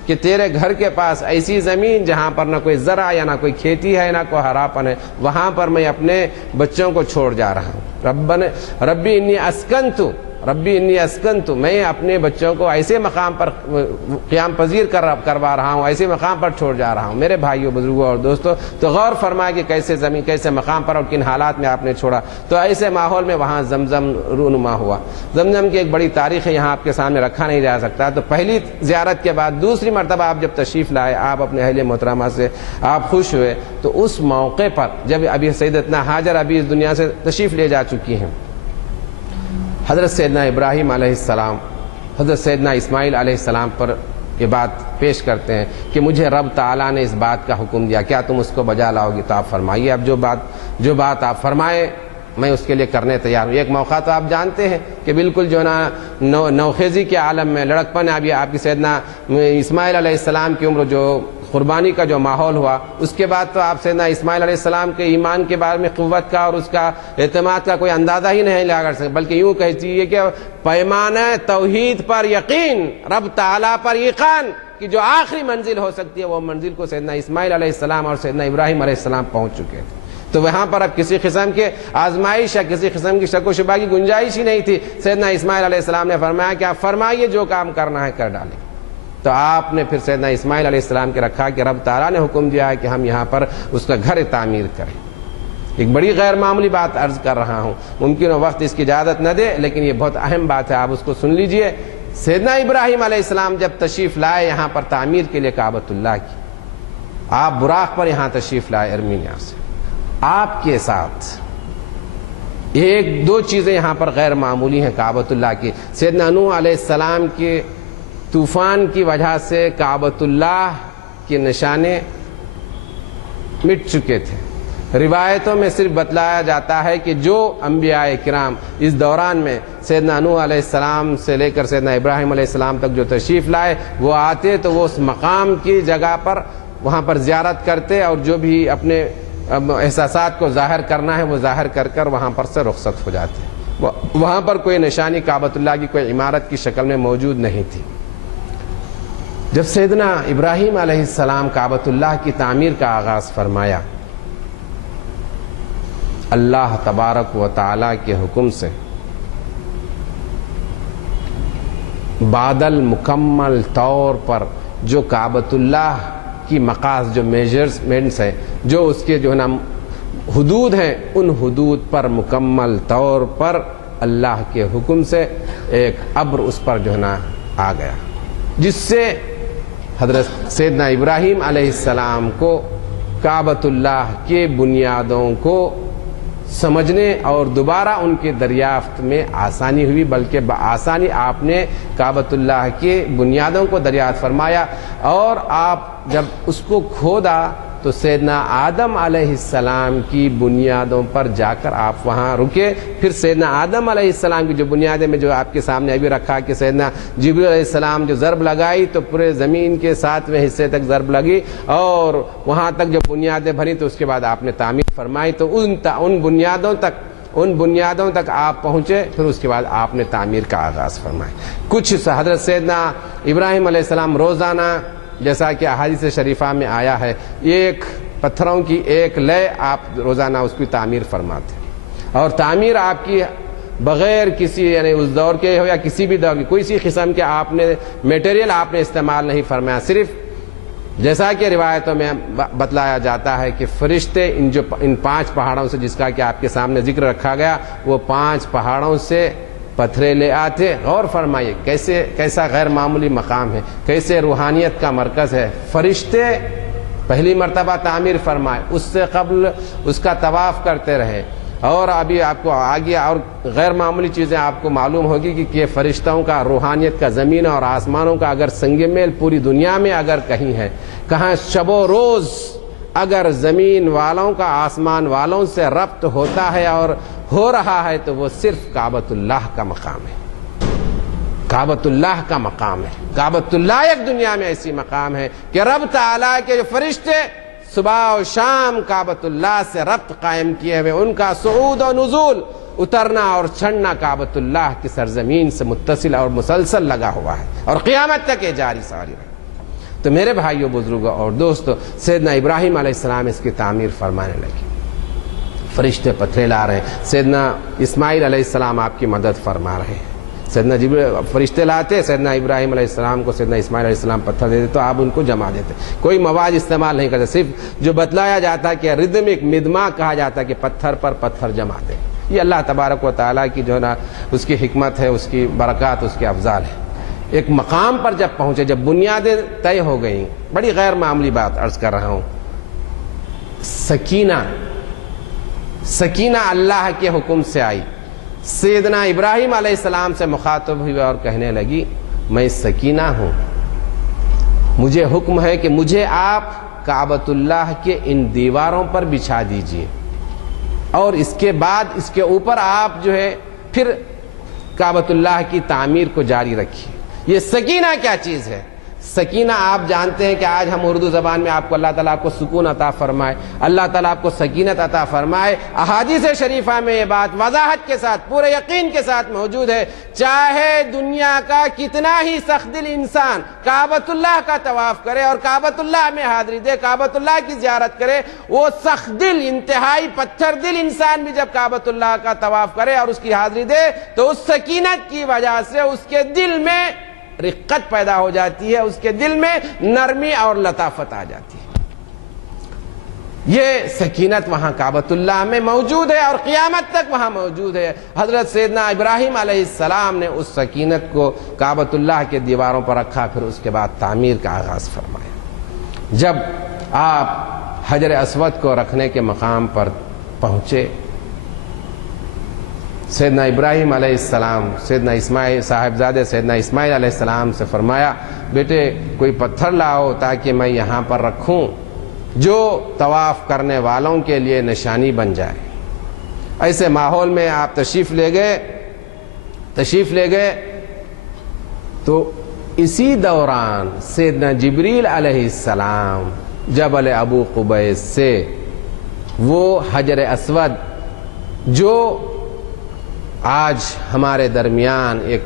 کہ تیرے گھر کے پاس ایسی زمین جہاں پر نہ کوئی زرع یا نہ کوئی کھیتی ہے، نہ کوئی ہراپن ہے، وہاں پر میں اپنے بچوں کو چھوڑ جا رہا ہوں۔ ربی انی اسکنت، میں اپنے بچوں کو ایسے مقام پر قیام پذیر کروا رہا ہوں، ایسے مقام پر چھوڑ جا رہا ہوں۔ میرے بھائیوں، بزرگوں اور دوستوں، تو غور فرمائے کہ کیسے زمین، کیسے مقام پر اور کن حالات میں آپ نے چھوڑا۔ تو ایسے ماحول میں وہاں زمزم رونما ہوا۔ زمزم کی ایک بڑی تاریخ ہے، یہاں آپ کے سامنے رکھا نہیں جا سکتا۔ تو پہلی زیارت کے بعد دوسری مرتبہ آپ جب تشریف لائے، آپ اپنے اہلیہ محترمہ سے آپ خوش ہوئے، تو اس موقع پر جب ابھی سیدتنا ہاجر ابھی اس دنیا سے تشریف لے جا چکی ہیں، حضرت سیدنا ابراہیم علیہ السلام حضرت سیدنا اسماعیل علیہ السلام پر یہ بات پیش کرتے ہیں کہ مجھے رب تعالیٰ نے اس بات کا حکم دیا، کیا تم اس کو بجا لاؤ گی؟ تو آپ فرمائیے، اب جو بات آپ فرمائے میں اس کے لیے کرنے تیار ہوں۔ ایک موقع تو آپ جانتے ہیں کہ بالکل جو نا نوخیزی کے عالم میں لڑکپن ابھی آپ کی سیدنا اسماعیل علیہ السلام کی عمر جو قربانی کا جو ماحول ہوا، اس کے بعد تو آپ سیدنا اسماعیل علیہ السلام کے ایمان کے بارے میں قوت کا اور اس کا اعتماد کا کوئی اندازہ ہی نہیں لگا کر سکتے، بلکہ یوں کہہ چاہیے کہ پیمانہ توحید پر یقین، رب تعالیٰ پر ایقان کہ جو آخری منزل ہو سکتی ہے وہ منزل کو سیدنا اسماعیل علیہ السلام اور سیدنا ابراہیم علیہ السلام پہنچ چکے تھے۔ تو وہاں پر اب کسی قسم کے آزمائش یا کسی قسم کی شک و شبہ کی گنجائش ہی نہیں تھی۔ سیدنا اسماعیل علیہ السلام نے فرمایا کہ آپ فرمائیے جو کام کرنا ہے کر ڈالیں۔ تو آپ نے پھر سیدنا اسماعیل علیہ السلام کے رکھا کہ رب تعالیٰ نے حکم دیا ہے کہ ہم یہاں پر اس کا گھر تعمیر کریں۔ ایک بڑی غیر معمولی بات عرض کر رہا ہوں، ممکن وقت اس کی اجازت نہ دے، لیکن یہ بہت اہم بات ہے، آپ اس کو سن لیجئے۔ سیدنا ابراہیم علیہ السلام جب تشریف لائے یہاں پر تعمیر کے لیے کعبۃ اللہ کی، آپ براق پر یہاں تشریف لائے ارمینیا سے، آپ کے ساتھ ایک دو چیزیں یہاں پر غیر معمولی ہیں کعبۃ اللہ کی۔ سیدنا نوح علیہ السلام کے طوفان کی وجہ سے کعبۃ اللہ کے نشانے مٹ چکے تھے۔ روایتوں میں صرف بتلایا جاتا ہے کہ جو انبیاء کرام اس دوران میں سیدنا نوح علیہ السلام سے لے کر سیدنا ابراہیم علیہ السلام تک جو تشریف لائے، وہ آتے تو وہ اس مقام کی جگہ پر وہاں پر زیارت کرتے اور جو بھی اپنے احساسات کو ظاہر کرنا ہے وہ ظاہر کر کر وہاں پر سے رخصت ہو جاتے۔ وہاں پر کوئی نشانی کعبۃ اللہ کی کوئی عمارت کی شکل میں موجود نہیں تھی۔ جب سیدنا ابراہیم علیہ السلام کعبۃ اللہ کی تعمیر کا آغاز فرمایا، اللہ تبارک و تعالی کے حکم سے بادل مکمل طور پر جو کعبۃ اللہ کی مقاصد جو میجرمنٹس ہیں، جو اس کے جو ہے نا حدود ہیں، ان حدود پر مکمل طور پر اللہ کے حکم سے ایک ابر اس پر جو ہے نا آ گیا، جس سے حضرت سیدنا ابراہیم علیہ السلام کو کعبۃ اللہ کے بنیادوں کو سمجھنے اور دوبارہ ان کے دریافت میں آسانی ہوئی، بلکہ بآسانی آپ نے کعبۃ اللہ کے بنیادوں کو دریافت فرمایا۔ اور آپ جب اس کو کھودا تو سیدنا آدم علیہ السلام کی بنیادوں پر جا کر آپ وہاں رکے۔ پھر سیدنا آدم علیہ السلام کی جو بنیادیں میں جو آپ کے سامنے ابھی رکھا کہ سیدنا جبریل علیہ السلام جو ضرب لگائی تو پورے زمین کے 7ویں حصے تک ضرب لگی اور وہاں تک جو بنیادیں بھری تو اس کے بعد آپ نے تعمیر فرمائی۔ تو ان بنیادوں تک آپ پہنچے، پھر اس کے بعد آپ نے تعمیر کا آغاز فرمایا۔ کچھ حضرت سیدنا ابراہیم علیہ السلام روزانہ، جیسا کہ احادیث شریفہ میں آیا ہے، ایک پتھروں کی ایک لے آپ روزانہ اس کی تعمیر فرماتے، اور تعمیر آپ کی بغیر کسی یعنی اس دور کے ہو یا کسی بھی دور کی کوئی سی قسم کے آپ نے میٹیریل آپ نے استعمال نہیں فرمایا، صرف جیسا کہ روایتوں میں بتلایا جاتا ہے کہ فرشتے ان 5 پہاڑوں سے، جس کا کہ آپ کے سامنے ذکر رکھا گیا، وہ 5 پہاڑوں سے پتھرے لے آتے۔ غور فرمائیے کیسا غیر معمولی مقام ہے، کیسے روحانیت کا مرکز ہے۔ فرشتے پہلی مرتبہ تعمیر فرمائے، اس سے قبل اس کا طواف کرتے رہے، اور ابھی آپ کو آگے اور غیر معمولی چیزیں آپ کو معلوم ہوگی کہ فرشتوں کا روحانیت کا زمین اور آسمانوں کا اگر سنگ میل پوری دنیا میں اگر کہیں ہے، کہاں شب و روز اگر زمین والوں کا آسمان والوں سے ربط ہوتا ہے اور ہو رہا ہے تو وہ صرف کعبۃ اللہ کا مقام ہے، کعبۃ اللہ کا مقام ہے۔ کعبۃ اللہ ایک دنیا میں ایسی مقام ہے کہ رب تعالیٰ کے جو فرشتے صبح و شام کعبۃ اللہ سے ربط قائم کیے ہوئے، ان کا صعود و نزول، اترنا اور چڑھنا کعبۃ اللہ کی سرزمین سے متصل اور مسلسل لگا ہوا ہے، اور قیامت تک یہ جاری ساری رہے۔ تو میرے بھائیوں، بزرگوں اور دوستو، سیدنا ابراہیم علیہ السلام اس کی تعمیر فرمانے لگے، فرشتے پتھرے لا رہے ہیں، سیدنا اسماعیل علیہ السلام آپ کی مدد فرما رہے ہیں، سیدنا جبریل فرشتے لاتے، سیدنا ابراہیم علیہ السلام کو سیدنا اسماعیل علیہ السلام پتھر دیتے تو آپ ان کو جما دیتے، کوئی مواد استعمال نہیں کرتے، صرف جو بتلایا جاتا ہے کہ ردمک مدما کہا جاتا ہے کہ پتھر پر پتھر جماتے۔ یہ اللہ تبارک و تعالیٰ کی جو ہے نا اس کی حکمت ہے، اس کی برکات، اس کے افضال ہے۔ ایک مقام پر جب پہنچے، جب بنیادیں طے ہو گئیں، بڑی غیر معمولی بات عرض کر رہا ہوں، سکینہ اللہ کے حکم سے آئی، سیدنا ابراہیم علیہ السلام سے مخاطب ہوئی اور کہنے لگی، میں سکینہ ہوں، مجھے حکم ہے کہ مجھے آپ کعبۃ اللہ کے ان دیواروں پر بچھا دیجئے۔ اور اس کے بعد اس کے اوپر آپ جو ہے پھر کعبۃ اللہ کی تعمیر کو جاری رکھیے۔ یہ سکینہ کیا چیز ہے؟ سکینہ آپ جانتے ہیں کہ آج ہم اردو زبان میں آپ کو اللہ تعالیٰ آپ کو سکون عطا فرمائے، اللہ تعالیٰ آپ کو سکینت عطا فرمائے۔ احادیث شریفہ میں یہ بات وضاحت کے ساتھ پورے یقین کے ساتھ موجود ہے، چاہے دنیا کا کتنا ہی سخت دل انسان کعبۃ اللہ کا طواف کرے اور کعبۃ اللہ میں حاضری دے، کعبۃ اللہ کی زیارت کرے، وہ سخت دل انتہائی پتھر دل انسان بھی جب کعبۃ اللہ کا طواف کرے اور اس کی حاضری دے تو اس سکینت کی وجہ سے اس کے دل میں رقت پیدا ہو جاتی ہے، اس کے دل میں نرمی اور لطافت آ جاتی ہے۔ یہ سکینت وہاں کعبۃ اللہ میں موجود ہے اور قیامت تک وہاں موجود ہے۔ حضرت سیدنا ابراہیم علیہ السلام نے اس سکینت کو کعبۃ اللہ کے دیواروں پر رکھا، پھر اس کے بعد تعمیر کا آغاز فرمایا۔ جب آپ حجر اسود کو رکھنے کے مقام پر پہنچے، سیدنا ابراہیم علیہ السلام سیدنا اسماعیل صاحبزادے سیدنا اسماعیل علیہ السلام سے فرمایا، بیٹے کوئی پتھر لاؤ تاکہ میں یہاں پر رکھوں جو طواف کرنے والوں کے لیے نشانی بن جائے۔ ایسے ماحول میں آپ تشریف لے گئے تو اسی دوران سیدنا جبریل علیہ السلام جبل ابو قبیس سے وہ حجر اسود جو آج ہمارے درمیان ایک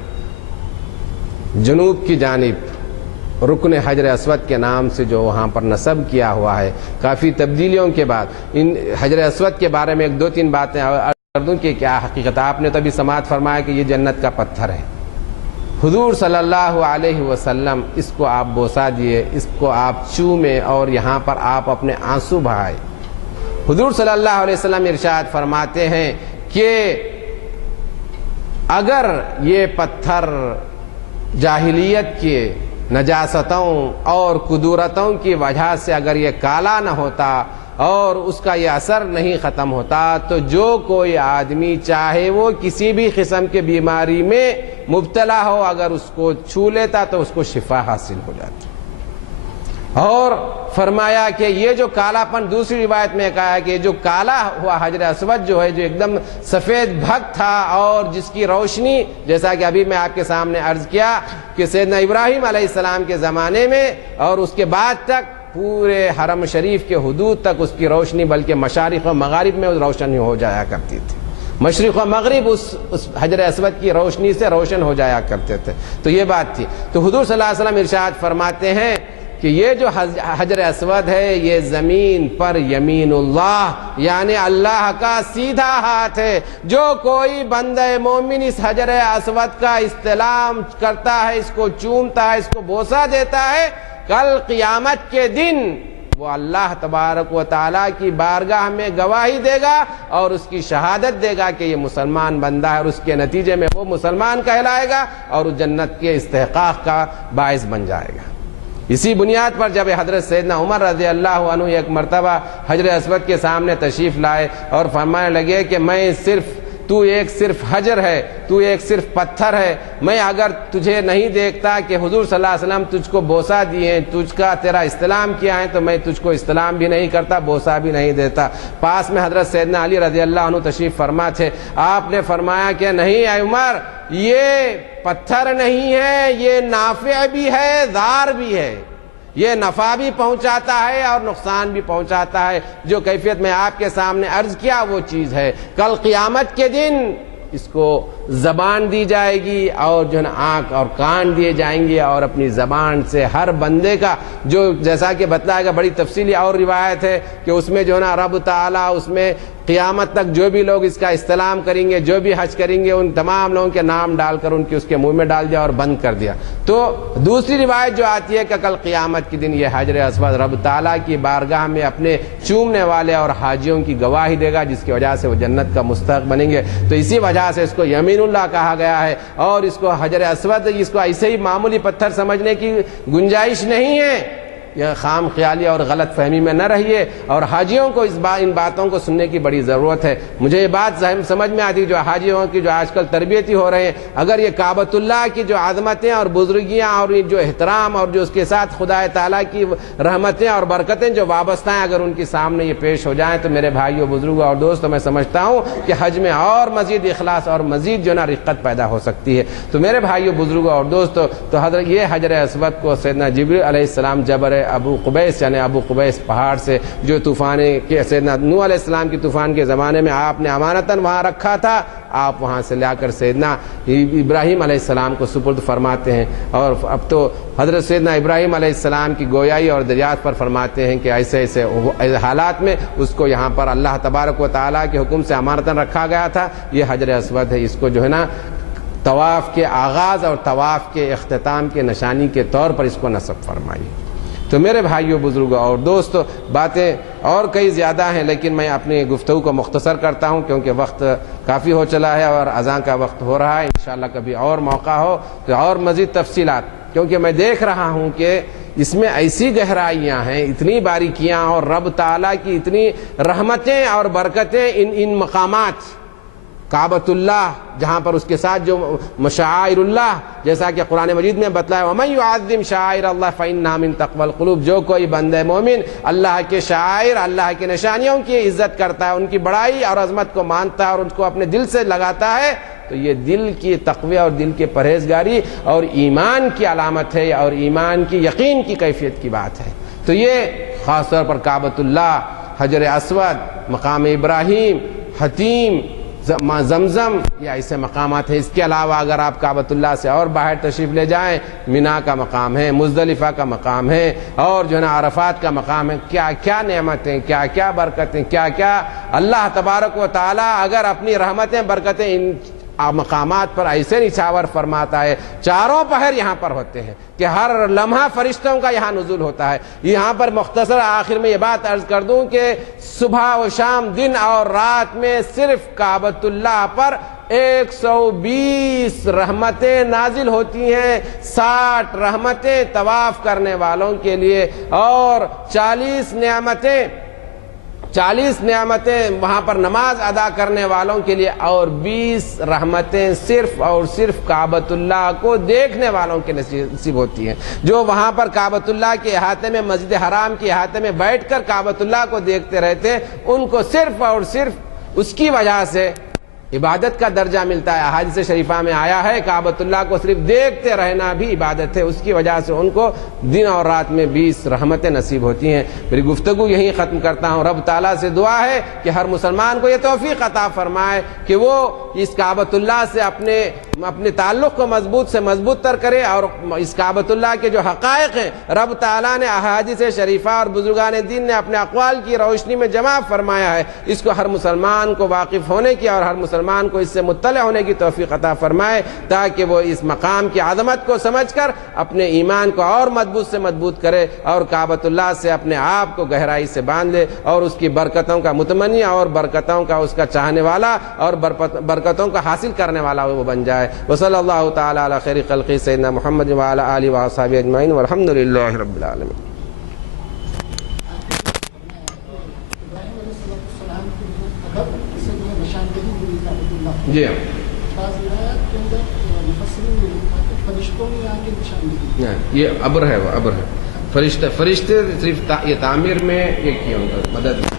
جنوب کی جانب رکن حجر اسود کے نام سے جو وہاں پر نصب کیا ہوا ہے، کافی تبدیلیوں کے بعد ان حجر اسود کے بارے میں ایک دو تین باتیں کر دوں کہ کیا حقیقت۔ آپ نے تو ابھی سماعت فرمایا کہ یہ جنت کا پتھر ہے۔ حضور صلی اللہ علیہ وسلم اس کو آپ بوسا دیے، اس کو آپ چومے اور یہاں پر آپ اپنے آنسو بہائے۔ حضور صلی اللہ علیہ وسلم ارشاد فرماتے ہیں کہ اگر یہ پتھر جاہلیت کے نجاستوں اور قدورتوں کی وجہ سے اگر یہ کالا نہ ہوتا اور اس کا یہ اثر نہیں ختم ہوتا تو جو کوئی آدمی چاہے وہ کسی بھی قسم کے بیماری میں مبتلا ہو، اگر اس کو چھو لیتا تو اس کو شفا حاصل ہو جاتی۔ اور فرمایا کہ یہ جو کالا پن، دوسری روایت میں کہا ہے کہ جو کالا ہوا حجر اسود جو ہے، جو ایک دم سفید بھگ تھا اور جس کی روشنی، جیسا کہ ابھی میں آپ کے سامنے عرض کیا کہ سیدنا ابراہیم علیہ السلام کے زمانے میں اور اس کے بعد تک پورے حرم شریف کے حدود تک اس کی روشنی بلکہ مشارق و مغارب میں روشن ہو جایا کرتی تھی، مشرق و مغرب اس حجر اسود کی روشنی سے روشن ہو جایا کرتے تھے۔ تو یہ بات تھی۔ تو حضور صلی اللہ علیہ وسلم ارشاد فرماتے ہیں کہ یہ جو حجر اسود ہے یہ زمین پر یمین اللہ، یعنی اللہ کا سیدھا ہاتھ ہے۔ جو کوئی بندہ مومن اس حجر اسود کا استلام کرتا ہے، اس کو چومتا ہے، اس کو بوسہ دیتا ہے، کل قیامت کے دن وہ اللہ تبارک و تعالیٰ کی بارگاہ میں گواہی دے گا اور اس کی شہادت دے گا کہ یہ مسلمان بندہ ہے، اور اس کے نتیجے میں وہ مسلمان کہلائے گا اور اس جنت کے استحقاق کا باعث بن جائے گا۔ اسی بنیاد پر جب حضرت سیدنا عمر رضی اللہ عنہ ایک مرتبہ حجر اسود کے سامنے تشریف لائے اور فرمانے لگے کہ تو ایک صرف حجر ہے، تو ایک صرف پتھر ہے، میں اگر تجھے نہیں دیکھتا کہ حضور صلی اللہ علیہ وسلم تجھ کو بوسہ دیے، تیرا استلام کیا ہے، تو میں تجھ کو استلام بھی نہیں کرتا، بوسہ بھی نہیں دیتا۔ پاس میں حضرت سیدنا علی رضی اللہ عنہ تشریف فرما تھے۔ آپ نے فرمایا کہ نہیں اے عمر، یہ پتھر نہیں ہے، یہ نافع بھی ہے، ضار بھی ہے، یہ نفع بھی پہنچاتا ہے اور نقصان بھی پہنچاتا ہے۔ جو کیفیت میں آپ کے سامنے عرض کیا وہ چیز ہے۔ کل قیامت کے دن اس کو زبان دی جائے گی اور جو ہے نا آنکھ اور کان دیے جائیں گے، اور اپنی زبان سے ہر بندے کا جو جیسا کہ بتلایا گا، بڑی تفصیلی اور روایت ہے کہ اس میں جو ہے نا رب تعالیٰ اس میں قیامت تک جو بھی لوگ اس کا استلام کریں گے، جو بھی حج کریں گے، ان تمام لوگوں کے نام ڈال کر ان کی اس کے منہ میں ڈال دیا اور بند کر دیا۔ تو دوسری روایت جو آتی ہے کہ کل قیامت کے دن یہ حجر اسود رب تعالیٰ کی بارگاہ میں اپنے چومنے والے اور حاجیوں کی گواہی دے گا، جس کی وجہ سے وہ جنت کا مستحق بنیں گے۔ تو اسی وجہ سے اس کو یمین اللہ کہا گیا ہے، اور اس کو حجر اسود اس کو ایسے ہی معمولی پتھر سمجھنے کی گنجائش نہیں ہے۔ یہ خام خیالی اور غلط فہمی میں نہ رہیے، اور حاجیوں کو ان باتوں کو سننے کی بڑی ضرورت ہے۔ مجھے یہ بات سمجھ میں آتی جو حاجیوں کی جو آج کل تربیتی ہو رہے ہیں، اگر یہ کعبۃ اللہ کی جو عظمتیں اور بزرگیاں اور جو احترام اور جو اس کے ساتھ خدا تعالیٰ کی رحمتیں اور برکتیں جو وابستہ ہیں، اگر ان کے سامنے یہ پیش ہو جائیں تو میرے بھائیوں، بزرگوں اور دوستوں، میں سمجھتا ہوں کہ حج میں اور مزید اخلاص اور مزید جو نا رقت پیدا ہو سکتی ہے۔ تو میرے بھائیوں، بزرگوں اور دوستوں، تو حضرت یہ حجر اسود کو سیدنا جبریل علیہ السلام جبل ابو قبیس یعنی ابو قبیس پہاڑ سے جو طوفان کے سیدنا نوح علیہ السلام کی طوفان کے زمانے میں آپ نے امانتاً وہاں رکھا تھا، آپ وہاں سے لا کر سیدنا ابراہیم علیہ السلام کو سپرد فرماتے ہیں، اور اب تو حضرت سیدنا ابراہیم علیہ السلام کی گویائی اور دریافت پر فرماتے ہیں کہ ایسے ایسے حالات میں اس کو یہاں پر اللہ تبارک و تعالیٰ کے حکم سے امانتاً رکھا گیا تھا۔ یہ حجر اسود ہے، اس کو جو ہے نا طواف کے آغاز اور طواف کے اختتام کے نشانی کے طور پر اس کو نصب فرمائی۔ تو میرے بھائیوں، بزرگوں اور دوستوں، باتیں اور کئی زیادہ ہیں، لیکن میں اپنی گفتگو کو مختصر کرتا ہوں کیونکہ وقت کافی ہو چلا ہے اور اذان کا وقت ہو رہا ہے۔ انشاءاللہ کبھی اور موقع ہو تو اور مزید تفصیلات، کیونکہ میں دیکھ رہا ہوں کہ اس میں ایسی گہرائیاں ہیں، اتنی باریکیاں، اور رب تعالیٰ کی اتنی رحمتیں اور برکتیں ان مقامات کعبۃ اللہ، جہاں پر اس کے ساتھ جو مشاعر اللہ، جیسا کہ قرآن مجید میں بتلایا وَمَن يُعَظِّمْ شَعَائِرَ اللَّهِ فَإِنَّهَا مِن تَقْوَى الْقُلُوبِ، جو کوئی بندہ مومن اللہ کے شعائر، اللہ کی نشانیوں کی عزت کرتا ہے، ان کی بڑائی اور عظمت کو مانتا ہے اور ان کو اپنے دل سے لگاتا ہے، تو یہ دل کی تقوی اور دل کے پرہیزگاری اور ایمان کی علامت ہے، اور ایمان کی یقین کی کیفیت کی بات ہے۔ تو یہ خاص طور پر کعبۃ اللہ، حجر اسود، مقام ابراہیم، حتیم، زمزم، یہ ایسے مقامات ہیں۔ اس کے علاوہ اگر آپ کعبۃ اللہ سے اور باہر تشریف لے جائیں، مینا کا مقام ہے، مزدلفہ کا مقام ہے، اور جو ہے نا عرفات کا مقام ہے، کیا کیا نعمتیں، کیا کیا برکتیں، کیا کیا اللہ تبارک و تعالی اگر اپنی رحمتیں، برکتیں ان مقامات پر ایسے نچھاور فرماتا ہے۔ چاروں پہر یہاں پر ہوتے ہیں کہ ہر لمحہ فرشتوں کا یہاں نزول ہوتا ہے۔ یہاں پر مختصر آخر میں یہ بات عرض کر دوں کہ صبح و شام، دن اور رات میں صرف کعبۃ اللہ پر 120 رحمتیں نازل ہوتی ہیں، 60 رحمتیں طواف کرنے والوں کے لیے، اور 40 نعمتیں وہاں پر نماز ادا کرنے والوں کے لیے، اور 20 رحمتیں صرف اور صرف کعبۃ اللہ کو دیکھنے والوں کے نصیب ہوتی ہیں۔ جو وہاں پر کعبۃ اللہ کے احاطے میں، مسجد حرام کے احاطے میں بیٹھ کر کعبۃ اللہ کو دیکھتے رہتے ہیں، ان کو صرف اور صرف اس کی وجہ سے عبادت کا درجہ ملتا ہے۔ احادیث شریفہ میں آیا ہے کعبۃ اللہ کو صرف دیکھتے رہنا بھی عبادت ہے، اس کی وجہ سے ان کو دن اور رات میں 20 رحمتیں نصیب ہوتی ہیں۔ میری گفتگو یہیں ختم کرتا ہوں۔ رب تعالیٰ سے دعا ہے کہ ہر مسلمان کو یہ توفیق عطا فرمائے کہ وہ اس کعبۃ اللہ سے اپنے تعلق کو مضبوط سے مضبوط تر کرے، اور اس کعبۃ اللہ کے جو حقائق ہیں رب تعالیٰ نے احادیث شریفہ اور بزرگان دین نے اپنے اقوال کی روشنی میں جمع فرمایا ہے، اس کو ہر مسلمان کو واقف ہونے کی اور ہر مسلمان کو اس سے مطلع ہونے کی توفیق عطا فرمائے، تاکہ وہ اس مقام کی عظمت کو سمجھ کر اپنے ایمان کو اور مضبوط سے مضبوط کرے، اور کعبۃ اللہ سے اپنے آپ کو گہرائی سے باندھ لے، اور اس کی برکتوں کا متمنی اور برکتوں کا اس کا چاہنے والا اور برکتوں کا حاصل کرنے والا وہ بن جائے۔ وصلی اللہ تعالی علی خیر خلقہ سیدنا محمد وعلی آلہ وصحبہ اجمعین، والحمد للہ رب العالمین۔ جی یہ ابر ہے، وہ ابر ہے، فرشتے صرف یہ تعمیر میں یہ کیا ان کا مدد